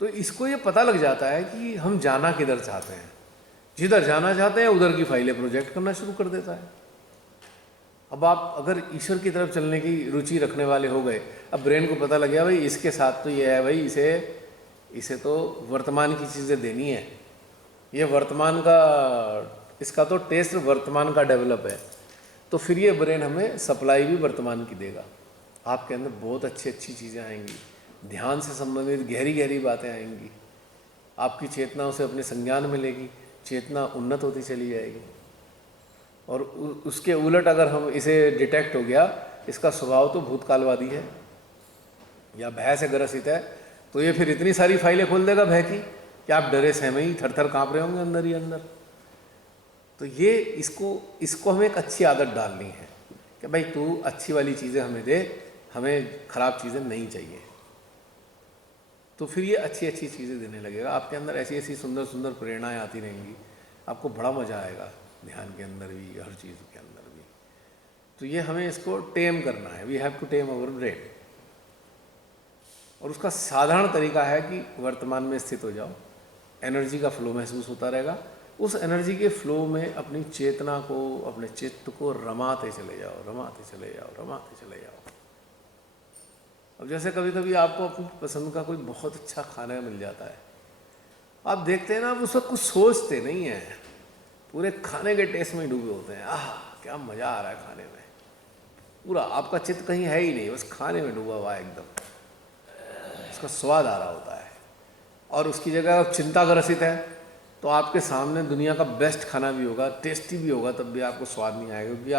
तो इसको ये पता लग जाता है कि हम जाना किधर चाहते हैं, जिधर जाना चाहते हैं उधर की फाइलें प्रोजेक्ट करना शुरू कर देता है। अब आप अगर ईश्वर की तरफ चलने की रुचि रखने वाले हो गए, अब ब्रेन को पता लग गया भाई इसके साथ तो ये है, भाई इसे तो वर्तमान की चीज़ें देनी है, ये वर्तमान का, इसका तो टेस्ट वर्तमान का डेवलप है, तो फिर ये ब्रेन हमें सप्लाई भी वर्तमान की देगा। आपके अंदर बहुत अच्छी चीज़ें आएंगी, ध्यान से संबंधित गहरी बातें आएंगी, आपकी चेतना उसे अपने संज्ञान में लेगी, चेतना उन्नत होती चली जाएगी। और उसके उलट अगर हम इसे डिटेक्ट हो गया, इसका स्वभाव तो भूतकालवादी है या भय से ग्रसित है, तो ये फिर इतनी सारी फाइलें खोल देगा भय की कि आप डरे सहमे ही थर-थर काँप रहे होंगे अंदर ही अंदर। तो ये इसको हमें एक अच्छी आदत डालनी है कि भाई तू अच्छी वाली चीज़ें हमें दे, हमें ख़राब चीज़ें नहीं चाहिए। तो फिर ये अच्छी अच्छी चीज़ें देने लगेगा। आपके अंदर ऐसी ऐसी सुंदर सुंदर प्रेरणाएं आती रहेंगी, आपको बड़ा मज़ा आएगा ध्यान के अंदर भी, हर चीज़ के अंदर भी। तो ये हमें इसको टेम करना है, we have to tame our brain. और उसका साधारण तरीका है कि वर्तमान में स्थित हो जाओ, एनर्जी का फ्लो महसूस होता रहेगा, उस एनर्जी के फ्लो में अपनी चेतना को, अपने चित्त को रमाते चले जाओ, रमाते चले जाओ, रमाते चले जाओ। अब जैसे कभी कभी आपको अपनी पसंद का कोई बहुत अच्छा खाना मिल जाता है, आप देखते हैं ना, आप उस वक्त कुछ सोचते नहीं हैं, पूरे खाने के टेस्ट में डूबे होते हैं। आह क्या मज़ा आ रहा है खाने में, पूरा आपका चित्त कहीं है ही नहीं, बस खाने में डूबा हुआ है एकदम, उसका स्वाद आ रहा होता है। और उसकी जगह आप चिंताग्रसित है तो आपके सामने दुनिया का बेस्ट खाना भी होगा, टेस्टी भी होगा, तब भी आपको स्वाद नहीं आएगा, क्योंकि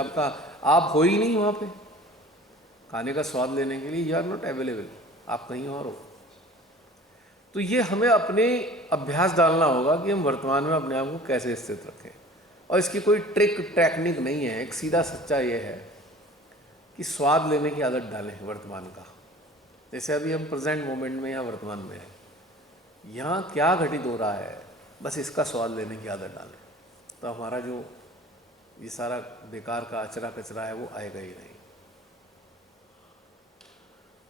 आप हो ही नहीं वहाँ पे खाने का स्वाद लेने के लिए। यू आर नॉट अवेलेबल, आप कहीं और हो। तो ये हमें अपने अभ्यास डालना होगा कि हम वर्तमान में अपने आप को कैसे स्थित रखें। और इसकी कोई ट्रिक टेक्निक नहीं है, एक सीधा सच्चा ये है कि स्वाद लेने की आदत डालें वर्तमान का। जैसे अभी हम प्रेजेंट मोमेंट में या वर्तमान में हैं, यहाँ क्या घटित हो रहा है, बस इसका स्वाद लेने की आदत डालें, तो हमारा जो ये सारा बेकार का अचरा कचरा है वो आएगा ही नहीं।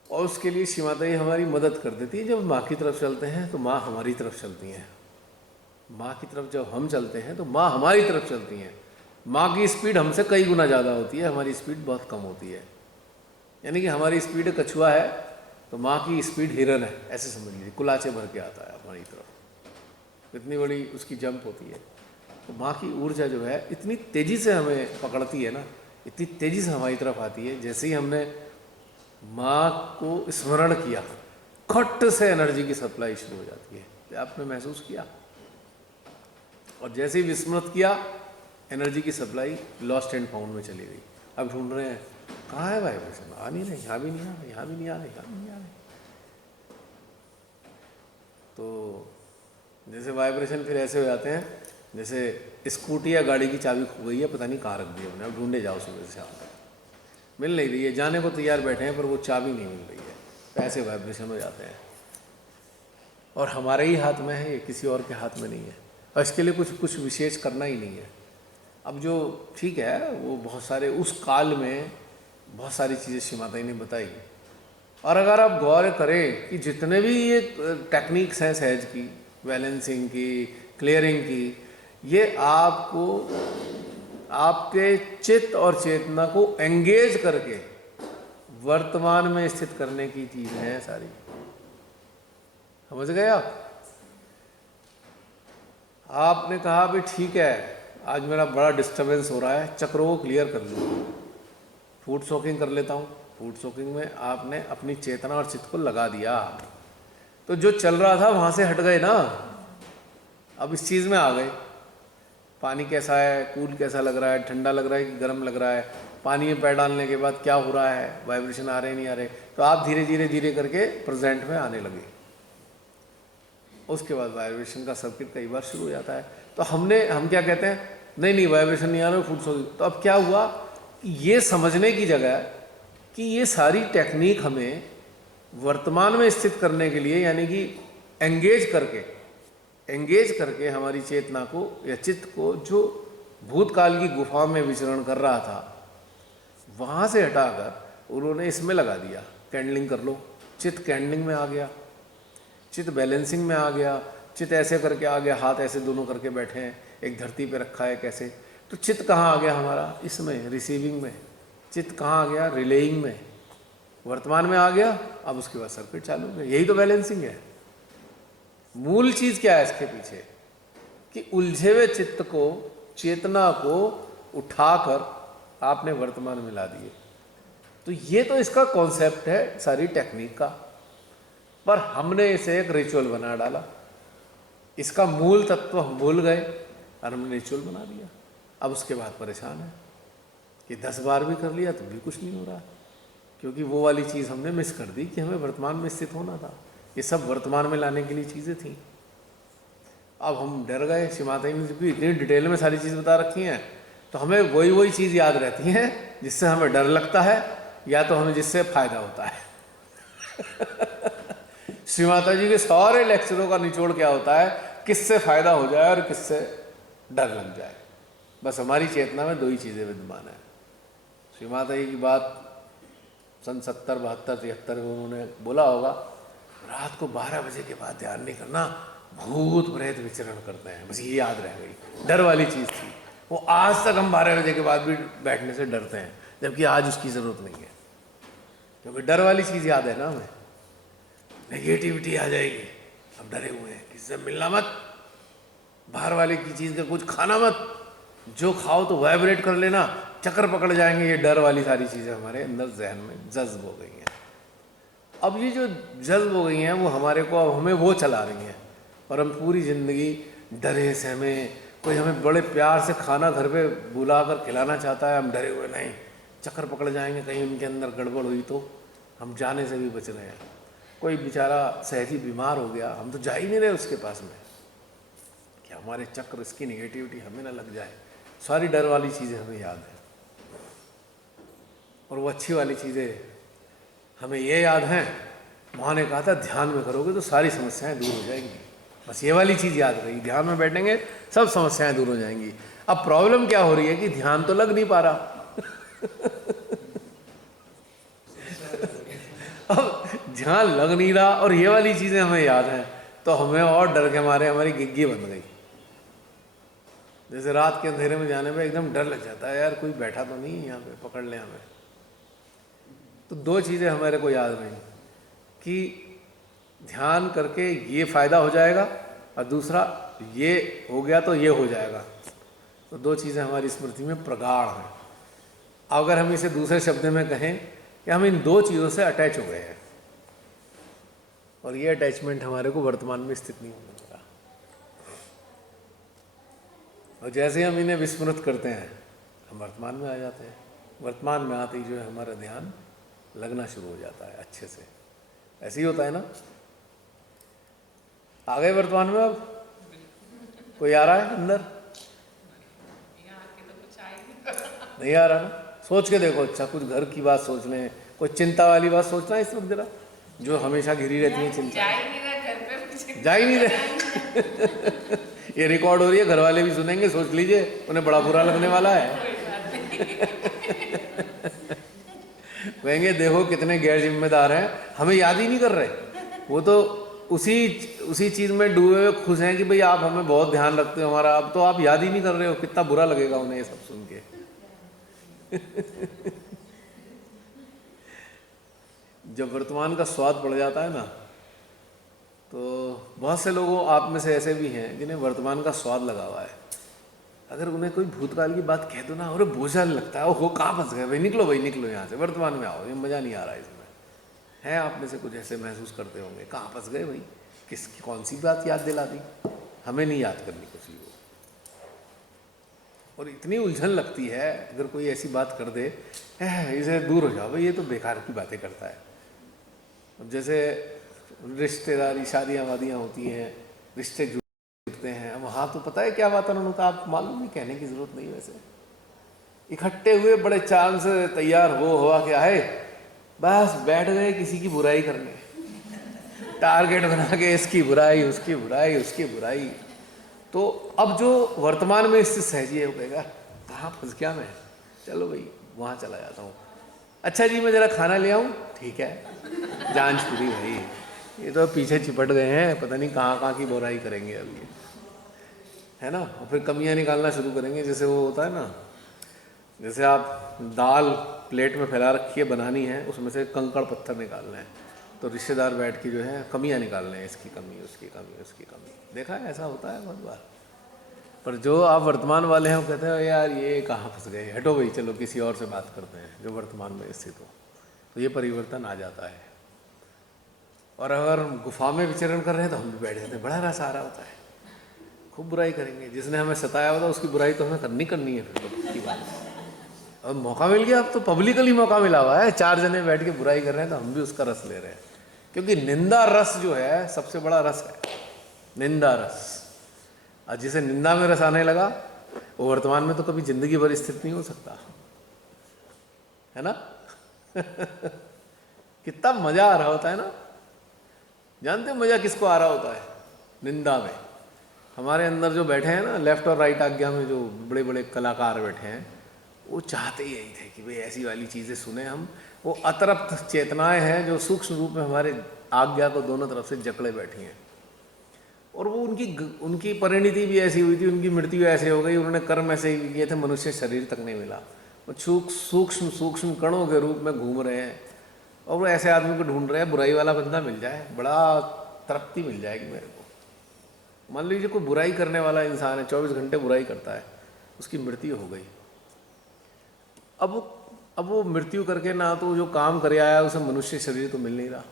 और उसके लिए श्री माता जी हमारी मदद कर देती है। जब माँ की तरफ चलते हैं तो माँ हमारी तरफ चलती हैं, माँ की तरफ जब हम चलते हैं तो माँ हमारी तरफ चलती हैं। माँ की स्पीड हमसे कई गुना ज़्यादा होती है, हमारी स्पीड बहुत कम होती है। यानी कि हमारी स्पीड कछुआ है तो माँ की स्पीड हिरन है, ऐसे समझ लीजिए, कुलाचे भर के आता है हमारी तरफ, इतनी बड़ी उसकी जंप होती है। तो माँ की ऊर्जा जो है इतनी तेज़ी से हमें पकड़ती है ना, इतनी तेज़ी से हमारी तरफ आती है। जैसे ही हमने माँ को स्मरण किया, खट से एनर्जी की सप्लाई शुरू हो जाती है, आपने महसूस किया। और जैसे ही विस्मृत किया, एनर्जी की सप्लाई लॉस्ट एंड फाउंड में चली गई। अब ढूंढ रहे हैं कहाँ है वाइब्रेशन, आ नहीं रहे, यहाँ भी नहीं आ रहे, यहाँ भी नहीं आ रहे, यहाँ भी नहीं आ रहे। तो जैसे वाइब्रेशन फिर ऐसे हो जाते हैं जैसे स्कूटी या गाड़ी की चाबी खो गई है, पता नहीं कहाँ रख दी हमने, अब ढूंढे जाओ सुबह से शाम तक, मिल नहीं रही है, जाने को तैयार बैठे हैं पर वो चाबी नहीं मिल रही है। तो ऐसे वाइब्रेशन हो जाते हैं। और हमारे ही हाथ में है, ये किसी और के हाथ में नहीं है। और इसके लिए कुछ विशेष करना ही नहीं है। अब जो ठीक है, वो बहुत सारे उस काल में बहुत सारी चीज़ें श्री माता जी ने बताई। और अगर आप गौर करें कि जितने भी ये टेक्निक्स हैं सहज की, बैलेंसिंग की, क्लियरिंग की, ये आपको आपके चित्त और चेतना को एंगेज करके वर्तमान में स्थित करने की चीज़ें हैं सारी। समझ गए आप? आपने कहा भी ठीक है, आज मेरा बड़ा डिस्टरबेंस हो रहा है, चक्रों को क्लियर कर लूँ, फूड सोकिंग कर लेता हूँ। फूड सोकिंग में आपने अपनी चेतना और चित्त को लगा दिया, तो जो चल रहा था वहाँ से हट गए ना, अब इस चीज़ में आ गए। पानी कैसा है, कूल कैसा लग रहा है, ठंडा लग रहा है कि गर्म लग रहा है, पानी में पैर डालने के बाद क्या हो रहा है, वाइब्रेशन आ रहे नहीं आ रहे, तो आप धीरे धीरे धीरे करके प्रेजेंट में आने लगे। उसके बाद वाइब्रेशन का सर्किट कई बार शुरू हो जाता है। तो हम क्या कहते हैं, नहीं वाइब्रेशन नहीं आ रहा, फूड सोकिंग। तो अब क्या हुआ कि ये समझने की जगह कि ये सारी टेक्निक हमें वर्तमान में स्थित करने के लिए, यानी कि एंगेज करके हमारी चेतना को या चित्त को जो भूतकाल की गुफा में विचरण कर रहा था वहाँ से हटाकर उन्होंने इसमें लगा दिया। कैंडलिंग कर लो, चित्त कैंडलिंग में आ गया, चित्त बैलेंसिंग में आ गया, चित्त ऐसे करके आ गया, हाथ ऐसे दोनों करके बैठे हैं, एक धरती पे रखा है कैसे। तो चित्त कहाँ आ गया हमारा, इसमें रिसीविंग में। चित्त कहाँ आ गया, रिलेइंग में, वर्तमान में आ गया। अब उसके बाद सर्किट चालू है। यही तो बैलेंसिंग है। मूल चीज़ क्या है इसके पीछे, कि उलझे हुए चित्त को, चेतना को उठाकर आपने वर्तमान में ला दिए। तो ये तो इसका कॉन्सेप्ट है सारी टेक्निक का, पर हमने इसे एक रिचुअल बना डाला। इसका मूल तत्व हम भूल गए और हमने रिचुअल बना दिया। अब उसके बाद परेशान है कि 10 बार भी कर लिया तो भी कुछ नहीं हो रहा, क्योंकि वो वाली चीज़ हमने मिस कर दी कि हमें वर्तमान में स्थित होना था। ये सब वर्तमान में लाने के लिए चीज़ें थी। अब हम डर गए, श्री माता जी ने भी इतनी डिटेल में सारी चीज़ बता रखी हैं, तो हमें वही चीज़ याद रहती है जिससे हमें डर लगता है या तो हमें जिससे फ़ायदा होता है। श्री माता जी के सारे लेक्चरों का निचोड़ क्या होता है, किससे फ़ायदा हो जाए और किससे डर लग जाए। बस हमारी चेतना में दो ही चीज़ें विद्यमान है। श्री माता जी की बात सन 70, 72, 73 में उन्होंने बोला होगा, रात को 12 बजे के बाद ध्यान नहीं करना, भूत प्रेत विचरण करते हैं। बस ये याद रह गई, डर वाली चीज़ थी वो। आज तक हम 12 बजे के बाद भी बैठने से डरते हैं, जबकि आज उसकी ज़रूरत नहीं है, क्योंकि डर वाली चीज़ याद है ना हमें। नेगेटिविटी आ जाएगी, हम डरे हुए हैं, किसी से मिलना मत, बाहर वाले की चीज़ का कुछ खाना मत, जो खाओ तो वाइब्रेट कर लेना, चक्कर पकड़ जाएंगे। ये डर वाली सारी चीज़ें हमारे अंदर जहन में जज्ब हो गई हैं। अब ये जो जज्ब हो गई हैं वो हमारे को, अब हमें वो चला रही हैं, और हम पूरी ज़िंदगी डरे सहमे। कोई हमें बड़े प्यार से खाना घर पे बुला कर खिलाना चाहता है, हम डरे हुए, नहीं चक्कर पकड़ जाएंगे, कहीं उनके अंदर गड़बड़ हुई तो हम जाने से भी बच रहे हैं। कोई बेचारा सहजी बीमार हो गया, हम तो जा ही नहीं रहे उसके पास में, कि हमारे चक्र, इसकी नेगेटिविटी हमें ना लग जाए। सारी डर वाली चीज़ें हमें याद है, और वो अच्छी वाली चीज़ें हमें ये याद हैं। वहाँ ने कहा था ध्यान में करोगे तो सारी समस्याएं दूर हो जाएंगी। बस ये वाली चीज़ याद रही, ध्यान में बैठेंगे सब समस्याएं दूर हो जाएंगी। अब प्रॉब्लम क्या हो रही है कि ध्यान तो लग नहीं पा रहा। अब ध्यान लग नहीं रहा और ये वाली चीज़ें हमें याद हैं, तो हमें और डर के मारे हमारी गिग्गी बन गई। जैसे रात के अंधेरे में जाने में एकदम डर लग जाता है, यार कोई बैठा तो नहीं यहाँ पे पकड़ ले हमें। तो दो चीज़ें हमारे को याद रही कि ध्यान करके ये फ़ायदा हो जाएगा, और दूसरा ये हो गया तो ये हो जाएगा। तो दो चीज़ें हमारी स्मृति में प्रगाढ़ हैं। अगर हम इसे दूसरे शब्द में कहें कि हम इन दो चीज़ों से अटैच हो गए हैं, और ये अटैचमेंट हमारे को वर्तमान में स्थित नहीं होने लगा। और जैसे हम इन्हें विस्मृत करते हैं, हम वर्तमान में आ जाते हैं। वर्तमान में आते ही जो है हमारा ध्यान लगना शुरू हो जाता है अच्छे से। ऐसे ही होता है ना। आ गए वर्तमान में? अब कोई आ रहा है अंदर? नहीं आ रहा ना? सोच के देखो, अच्छा कुछ घर की बात सोच लें, कोई चिंता वाली बात सोचना है इस वक्त जरा, जो हमेशा घिरी रहती है चिंता। जा ही नहीं रहे। ये रिकॉर्ड हो रही है, घर वाले भी सुनेंगे, सोच लीजिए उन्हें बड़ा बुरा लगने वाला है। कहेंगे देखो कितने गैर जिम्मेदार हैं, हमें याद ही नहीं कर रहे। वो तो उसी चीज़ में डूबे हुए खुश हैं कि भाई आप हमें बहुत ध्यान रखते हो हमारा, अब तो आप याद ही नहीं कर रहे हो। कितना बुरा लगेगा उन्हें ये सब सुन के। जब वर्तमान का स्वाद पड़ जाता है ना, तो बहुत से लोगों, आप में से ऐसे भी हैं जिन्हें वर्तमान का स्वाद लगा हुआ है। अगर उन्हें कोई भूतकाल की बात कह दो ना, और बोझा लगता है, वो कहाँ फंस गए भाई, निकलो भाई निकलो यहाँ से, वर्तमान में आओ, ये मज़ा नहीं आ रहा है इसमें। है आप में से कुछ ऐसे महसूस करते होंगे, कहाँ फंस गए भाई, किसकी कौन सी बात याद दिला दी। हमें नहीं याद करनी कुछ भी वो, और इतनी उलझन लगती है अगर कोई ऐसी बात कर दे, इसे दूर हो जाओ भाई, ये तो बेकार की बातें करता है। अब जैसे रिश्तेदारी, शादियाँ वादियाँ होती हैं, रिश्ते जुड़ते हैं, वहाँ तो पता है क्या वातावरण होता है, आप मालूम नहीं, कहने की ज़रूरत नहीं। वैसे इकट्ठे हुए बड़े चांद से तैयार हो के आए, बस बैठ गए किसी की बुराई करने, टारगेट बना के इसकी बुराई, उसकी बुराई, उसकी बुराई। तो अब जो वर्तमान में इससे सहजी है, वो कहेगा कहाँ फंस गया मैं, चलो भाई वहाँ चला जाता हूँ। अच्छा जी मैं ज़रा खाना ले आऊँ, ठीक है, जान छुड़ी भाई, ये तो पीछे चिपट गए हैं, पता नहीं कहाँ की बुराई करेंगे अब ये, है ना। और फिर कमियाँ निकालना शुरू करेंगे। जैसे वो होता है ना, जैसे आप दाल प्लेट में फैला रखी है, बनानी है, उसमें से कंकड़ पत्थर निकालना है, तो रिश्तेदार बैठ के जो है कमियाँ निकाल रहे हैं, इसकी कमी, उसकी कमी, उसकी कमी। देखा है ऐसा होता है बहुत बार। पर जो आप वर्तमान वाले हैं वो कहते हैं यार ये कहाँ फंस गए, हटो भाई, चलो किसी और से बात करते हैं जो वर्तमान में स्थित हो। तो ये परिवर्तन आ जाता है। और अगर गुफा में विचरण कर रहे हैं तो हम भी बैठ जाते हैं, बड़ा रस आ रहा होता है, खूब बुराई करेंगे। जिसने हमें सताया होता उसकी बुराई तो हमें करनी है फिर तो की बात। अब मौका मिल गया, अब तो पब्लिकली मौका मिला हुआ है, 4 जने बैठ के बुराई कर रहे हैं तो हम भी उसका रस ले रहे हैं। क्योंकि निंदा रस जो है सबसे बड़ा रस है, निंदा रस। और जिसे निंदा में रस आने लगा वो वर्तमान में तो कभी जिंदगी भर स्थित नहीं हो सकता, है ना। कितना मजा आ रहा होता है ना। जानते हो मजा किसको आ रहा होता है? निंदा में। हमारे अंदर जो बैठे हैं ना, लेफ्ट और राइट आज्ञा में जो बड़े बड़े कलाकार बैठे हैं, वो चाहते ही यही थे कि भाई ऐसी वाली चीज़ें सुने हम। वो अतरप्त चेतनाएं हैं जो सूक्ष्म रूप में हमारे आज्ञा को दोनों तरफ से जकड़े बैठी हैं। और वो उनकी परिणति भी ऐसी हुई थी, उनकी मृत्यु ऐसे हो गई, उन्होंने कर्म ऐसे ही किए थे, मनुष्य शरीर तक नहीं मिला। वो सूक्ष्म सूक्ष्म कणों के रूप में घूम रहे हैं और वो ऐसे आदमी को ढूंढ रहे हैं, बुराई वाला बंदा मिल जाए, बड़ा तृप्ति मिल जाएगी मेरे को। मान लीजिए कोई बुराई करने वाला इंसान है, 24 घंटे बुराई करता है, उसकी मृत्यु हो गई। अब वो मृत्यु करके ना तो जो काम करे आया उसे मनुष्य शरीर तो मिल नहीं रहा,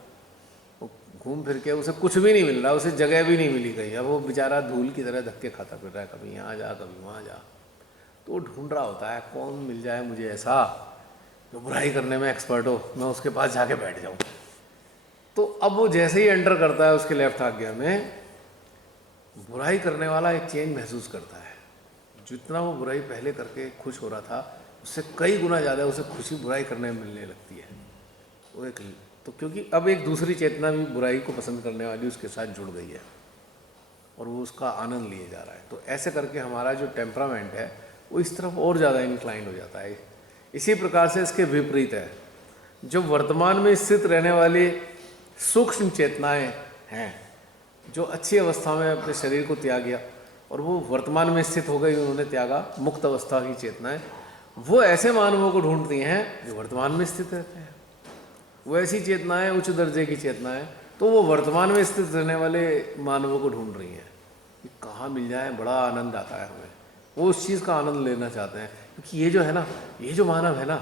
वो घूम फिर के उसे कुछ भी नहीं मिल रहा, उसे जगह भी नहीं मिली गई। अब वो बेचारा धूल की तरह धक्के खाता फिर रहा है, कभी यहाँ जा कभी वहाँ जा। तो वो ढूंढ रहा होता है कौन मिल जाए मुझे ऐसा जो बुराई करने में एक्सपर्ट हो, मैं उसके पास जाके बैठ जाऊँ। तो अब वो जैसे ही एंटर करता है उसके लेफ्ट आज्ञा में, बुराई करने वाला एक चेंज महसूस करता है। जितना वो बुराई पहले करके खुश हो रहा था उससे कई गुना ज़्यादा उसे खुशी बुराई करने में मिलने लगती है। वो एक तो क्योंकि अब एक दूसरी चेतना भी बुराई को पसंद करने वाली उसके साथ जुड़ गई है और वो उसका आनंद लिए जा रहा है। तो ऐसे करके हमारा जो टेम्परामेंट है वो इस तरफ और ज़्यादा इंक्लाइंड हो जाता है। इसी प्रकार से इसके विपरीत है, जो वर्तमान में स्थित रहने वाली सूक्ष्म चेतनाएं हैं, जो अच्छी अवस्था में अपने शरीर को त्याग और वो वर्तमान में स्थित हो गई, उन्होंने त्यागा मुक्त अवस्था की चेतनाएं, वो ऐसे मानवों को ढूंढती हैं जो वर्तमान में स्थित रहते हैं। वो ऐसी चेतनाएं उच्च दर्जे की चेतनाएं, तो वो वर्तमान में स्थित रहने वाले मानवों को ढूंढ रही हैं कि कहाँ मिल जाए, बड़ा आनंद आता है हमें। वो उस चीज़ का आनंद लेना चाहते हैं, क्योंकि ये जो है ना, ये जो मानव है ना,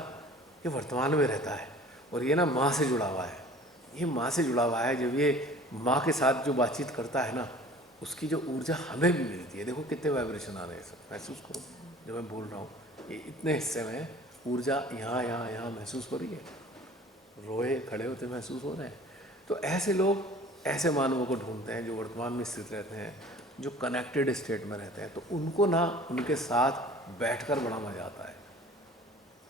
ये वर्तमान में रहता है और ये ना माँ से जुड़ा हुआ है। ये माँ से जुड़ा हुआ है। जब ये माँ के साथ जो बातचीत करता है ना, उसकी जो ऊर्जा हमें भी मिलती है। देखो कितने वाइब्रेशन आ रहे हैं, सब महसूस करो। जब मैं बोल रहा हूँ ये इतने हिस्से में ऊर्जा यहाँ यहाँ यहाँ महसूस हो रही है, रोए खड़े होते महसूस हो रहे हैं। तो ऐसे लोग ऐसे मानवों को ढूंढते हैं जो वर्तमान में स्थित रहते हैं, जो कनेक्टेड स्टेट में रहते हैं। तो उनको ना उनके साथ बैठकर बड़ा मजा आता है।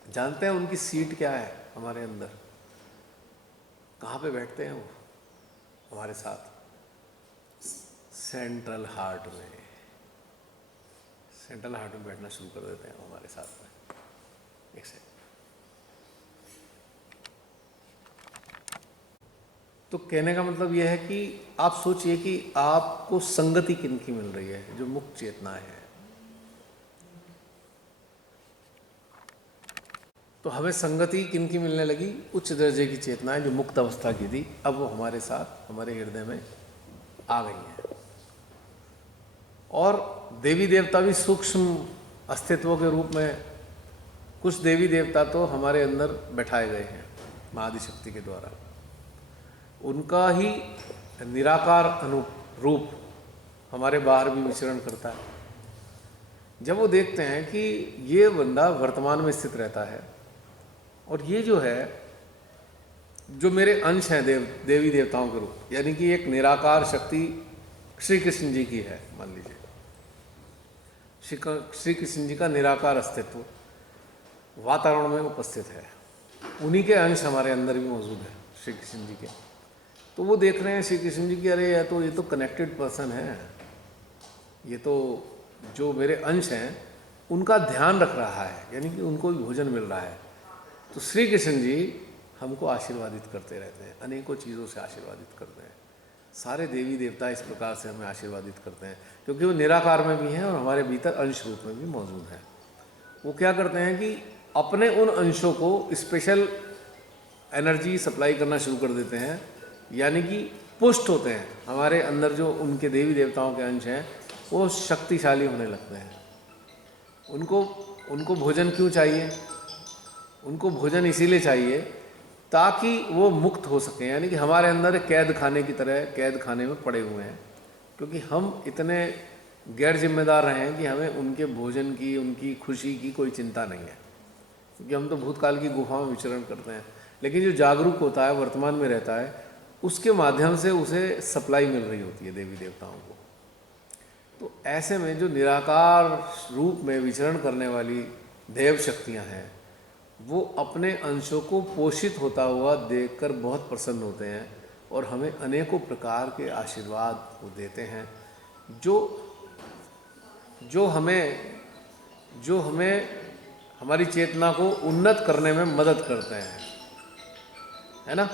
जानते हैं उनकी सीट क्या है हमारे अंदर? कहाँ पे बैठते हैं वो हमारे साथ? सेंट्रल हार्ट में। सेंट्रल हार्ट में बैठना शुरू कर देते हैं हमारे साथ में। एक सेकंड। तो कहने का मतलब यह है कि आप सोचिए कि आपको संगति किन की मिल रही है, जो मुक्त चेतना है। तो हमें संगति किन की मिलने लगी? उच्च दर्जे की चेतनाएं जो मुक्त अवस्था की थी, अब वो हमारे साथ हमारे हृदय में आ गई हैं। और देवी देवता भी सूक्ष्म अस्तित्व के रूप में, कुछ देवी देवता तो हमारे अंदर बैठाए गए हैं महाआदिशक्ति के द्वारा। उनका ही निराकार रूप हमारे बाहर भी विचरण करता है। जब वो देखते हैं कि ये बंदा वर्तमान में स्थित रहता है और ये जो है, जो मेरे अंश हैं देवी देवताओं के रूप, यानी कि एक निराकार शक्ति श्री कृष्ण जी की है, मान लीजिए श्री कृष्ण जी का निराकार अस्तित्व वातावरण में उपस्थित है, उन्हीं के अंश हमारे अंदर भी मौजूद है श्री कृष्ण जी के। तो वो देख रहे हैं श्री कृष्ण जी की, अरे ये तो कनेक्टेड पर्सन है, ये तो जो मेरे अंश हैं उनका ध्यान रख रहा है, यानी कि उनको भी भोजन मिल रहा है। तो श्री कृष्ण जी हमको आशीर्वादित करते रहते हैं, अनेकों चीज़ों से आशीर्वादित करते हैं। सारे देवी देवता इस प्रकार से हमें आशीर्वादित करते हैं, क्योंकि वो निराकार में भी हैं और हमारे भीतर अंश रूप में भी मौजूद हैं। वो क्या करते हैं कि अपने उन अंशों को स्पेशल एनर्जी सप्लाई करना शुरू कर देते हैं, यानी कि पुष्ट होते हैं। हमारे अंदर जो उनके देवी देवताओं के अंश हैं वो शक्तिशाली होने लगते हैं। उनको भोजन क्यों चाहिए? उनको भोजन इसीलिए चाहिए ताकि वो मुक्त हो सकें, यानी कि हमारे अंदर कैद खाने की तरह कैद खाने में पड़े हुए हैं, क्योंकि हम इतने गैर जिम्मेदार रहे हैं कि हमें उनके भोजन की, उनकी खुशी की कोई चिंता नहीं है, क्योंकि हम तो भूतकाल की गुफा में विचरण करते हैं। लेकिन जो जागरूक होता है, वर्तमान में रहता है, उसके माध्यम से उसे सप्लाई मिल रही होती है देवी देवताओं को। तो ऐसे में जो निराकार रूप में विचरण करने वाली देव शक्तियाँ हैं वो अपने अंशों को पोषित होता हुआ देखकर बहुत प्रसन्न होते हैं और हमें अनेकों प्रकार के आशीर्वाद वो देते हैं जो हमें हमारी चेतना को उन्नत करने में मदद करते हैं, है ना।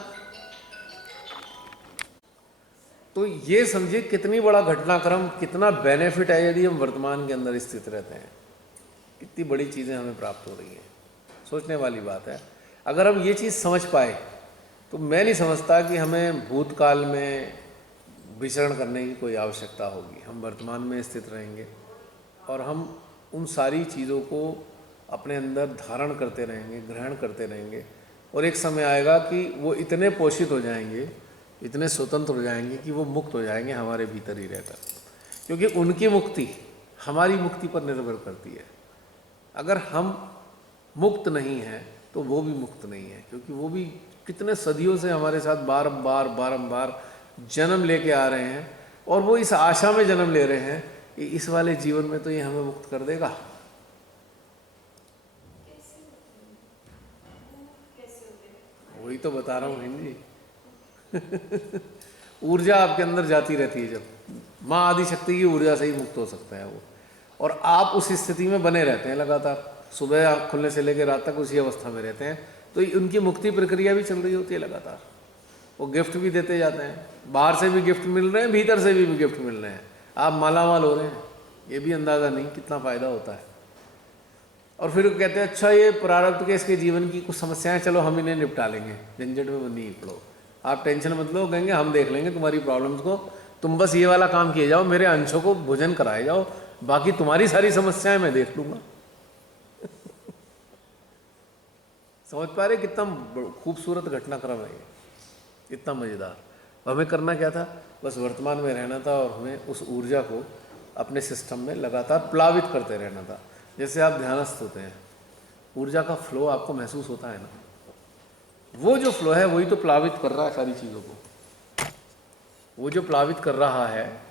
तो ये समझिए कितनी बड़ा घटनाक्रम, कितना बेनिफिट है यदि हम वर्तमान के अंदर स्थित रहते हैं। कितनी बड़ी चीज़ें हमें प्राप्त हो रही हैं, सोचने वाली बात है। अगर हम ये चीज़ समझ पाए तो मैं नहीं समझता कि हमें भूतकाल में विचरण करने की कोई आवश्यकता होगी। हम वर्तमान में स्थित रहेंगे और हम उन सारी चीज़ों को अपने अंदर धारण करते रहेंगे, ग्रहण करते रहेंगे, और एक समय आएगा कि वो इतने पोषित हो जाएंगे, इतने स्वतंत्र हो जाएंगे कि वो मुक्त हो जाएंगे हमारे भीतर ही रहकर, क्योंकि उनकी मुक्ति हमारी मुक्ति पर निर्भर करती है। अगर हम मुक्त नहीं हैं तो वो भी मुक्त नहीं है, क्योंकि वो भी कितने सदियों से हमारे साथ बारंबार जन्म लेके आ रहे हैं, और वो इस आशा में जन्म ले रहे हैं कि इस वाले जीवन में तो ये हमें मुक्त कर देगा। वही तो बता रहा हूँ हिंदी। ऊर्जा आपके अंदर जाती रहती है, जब माँ आदि शक्ति की ऊर्जा से ही मुक्त हो सकता है वो, और आप उस स्थिति में बने रहते हैं लगातार, सुबह आँख खुलने से लेकर रात तक उसी अवस्था में रहते हैं। तो उनकी मुक्ति प्रक्रिया भी चल रही होती है लगातार। वो गिफ्ट भी देते जाते हैं, बाहर से भी गिफ्ट मिल रहे हैं, भीतर से भी गिफ्ट मिल रहे हैं, आप मालामाल हो रहे हैं, ये भी अंदाज़ा नहीं कितना फ़ायदा होता है। और फिर कहते हैं अच्छा ये प्रारब्ध के इसके जीवन की कुछ समस्याएं, चलो हम इन्हें निपटा लेंगे, झंझट में नहीं पड़ो, आप टेंशन मत लो, कहेंगे हम देख लेंगे तुम्हारी प्रॉब्लम्स को, तुम बस ये वाला काम किए जाओ, मेरे अंशों को भोजन कराए जाओ, बाकी तुम्हारी सारी समस्याएं मैं देख लूँगा। समझ पा रहे कितना खूबसूरत घटनाक्रम है ये, इतना मज़ेदार। हमें करना क्या था, बस वर्तमान में रहना था और हमें उस ऊर्जा को अपने सिस्टम में लगातार प्लावित करते रहना था। जैसे आप ध्यानस्थ होते हैं, ऊर्जा का फ्लो आपको महसूस होता है ना, वो जो फ्लो है वही तो प्लावित कर रहा है सारी चीज़ों को। वो जो प्लावित कर रहा है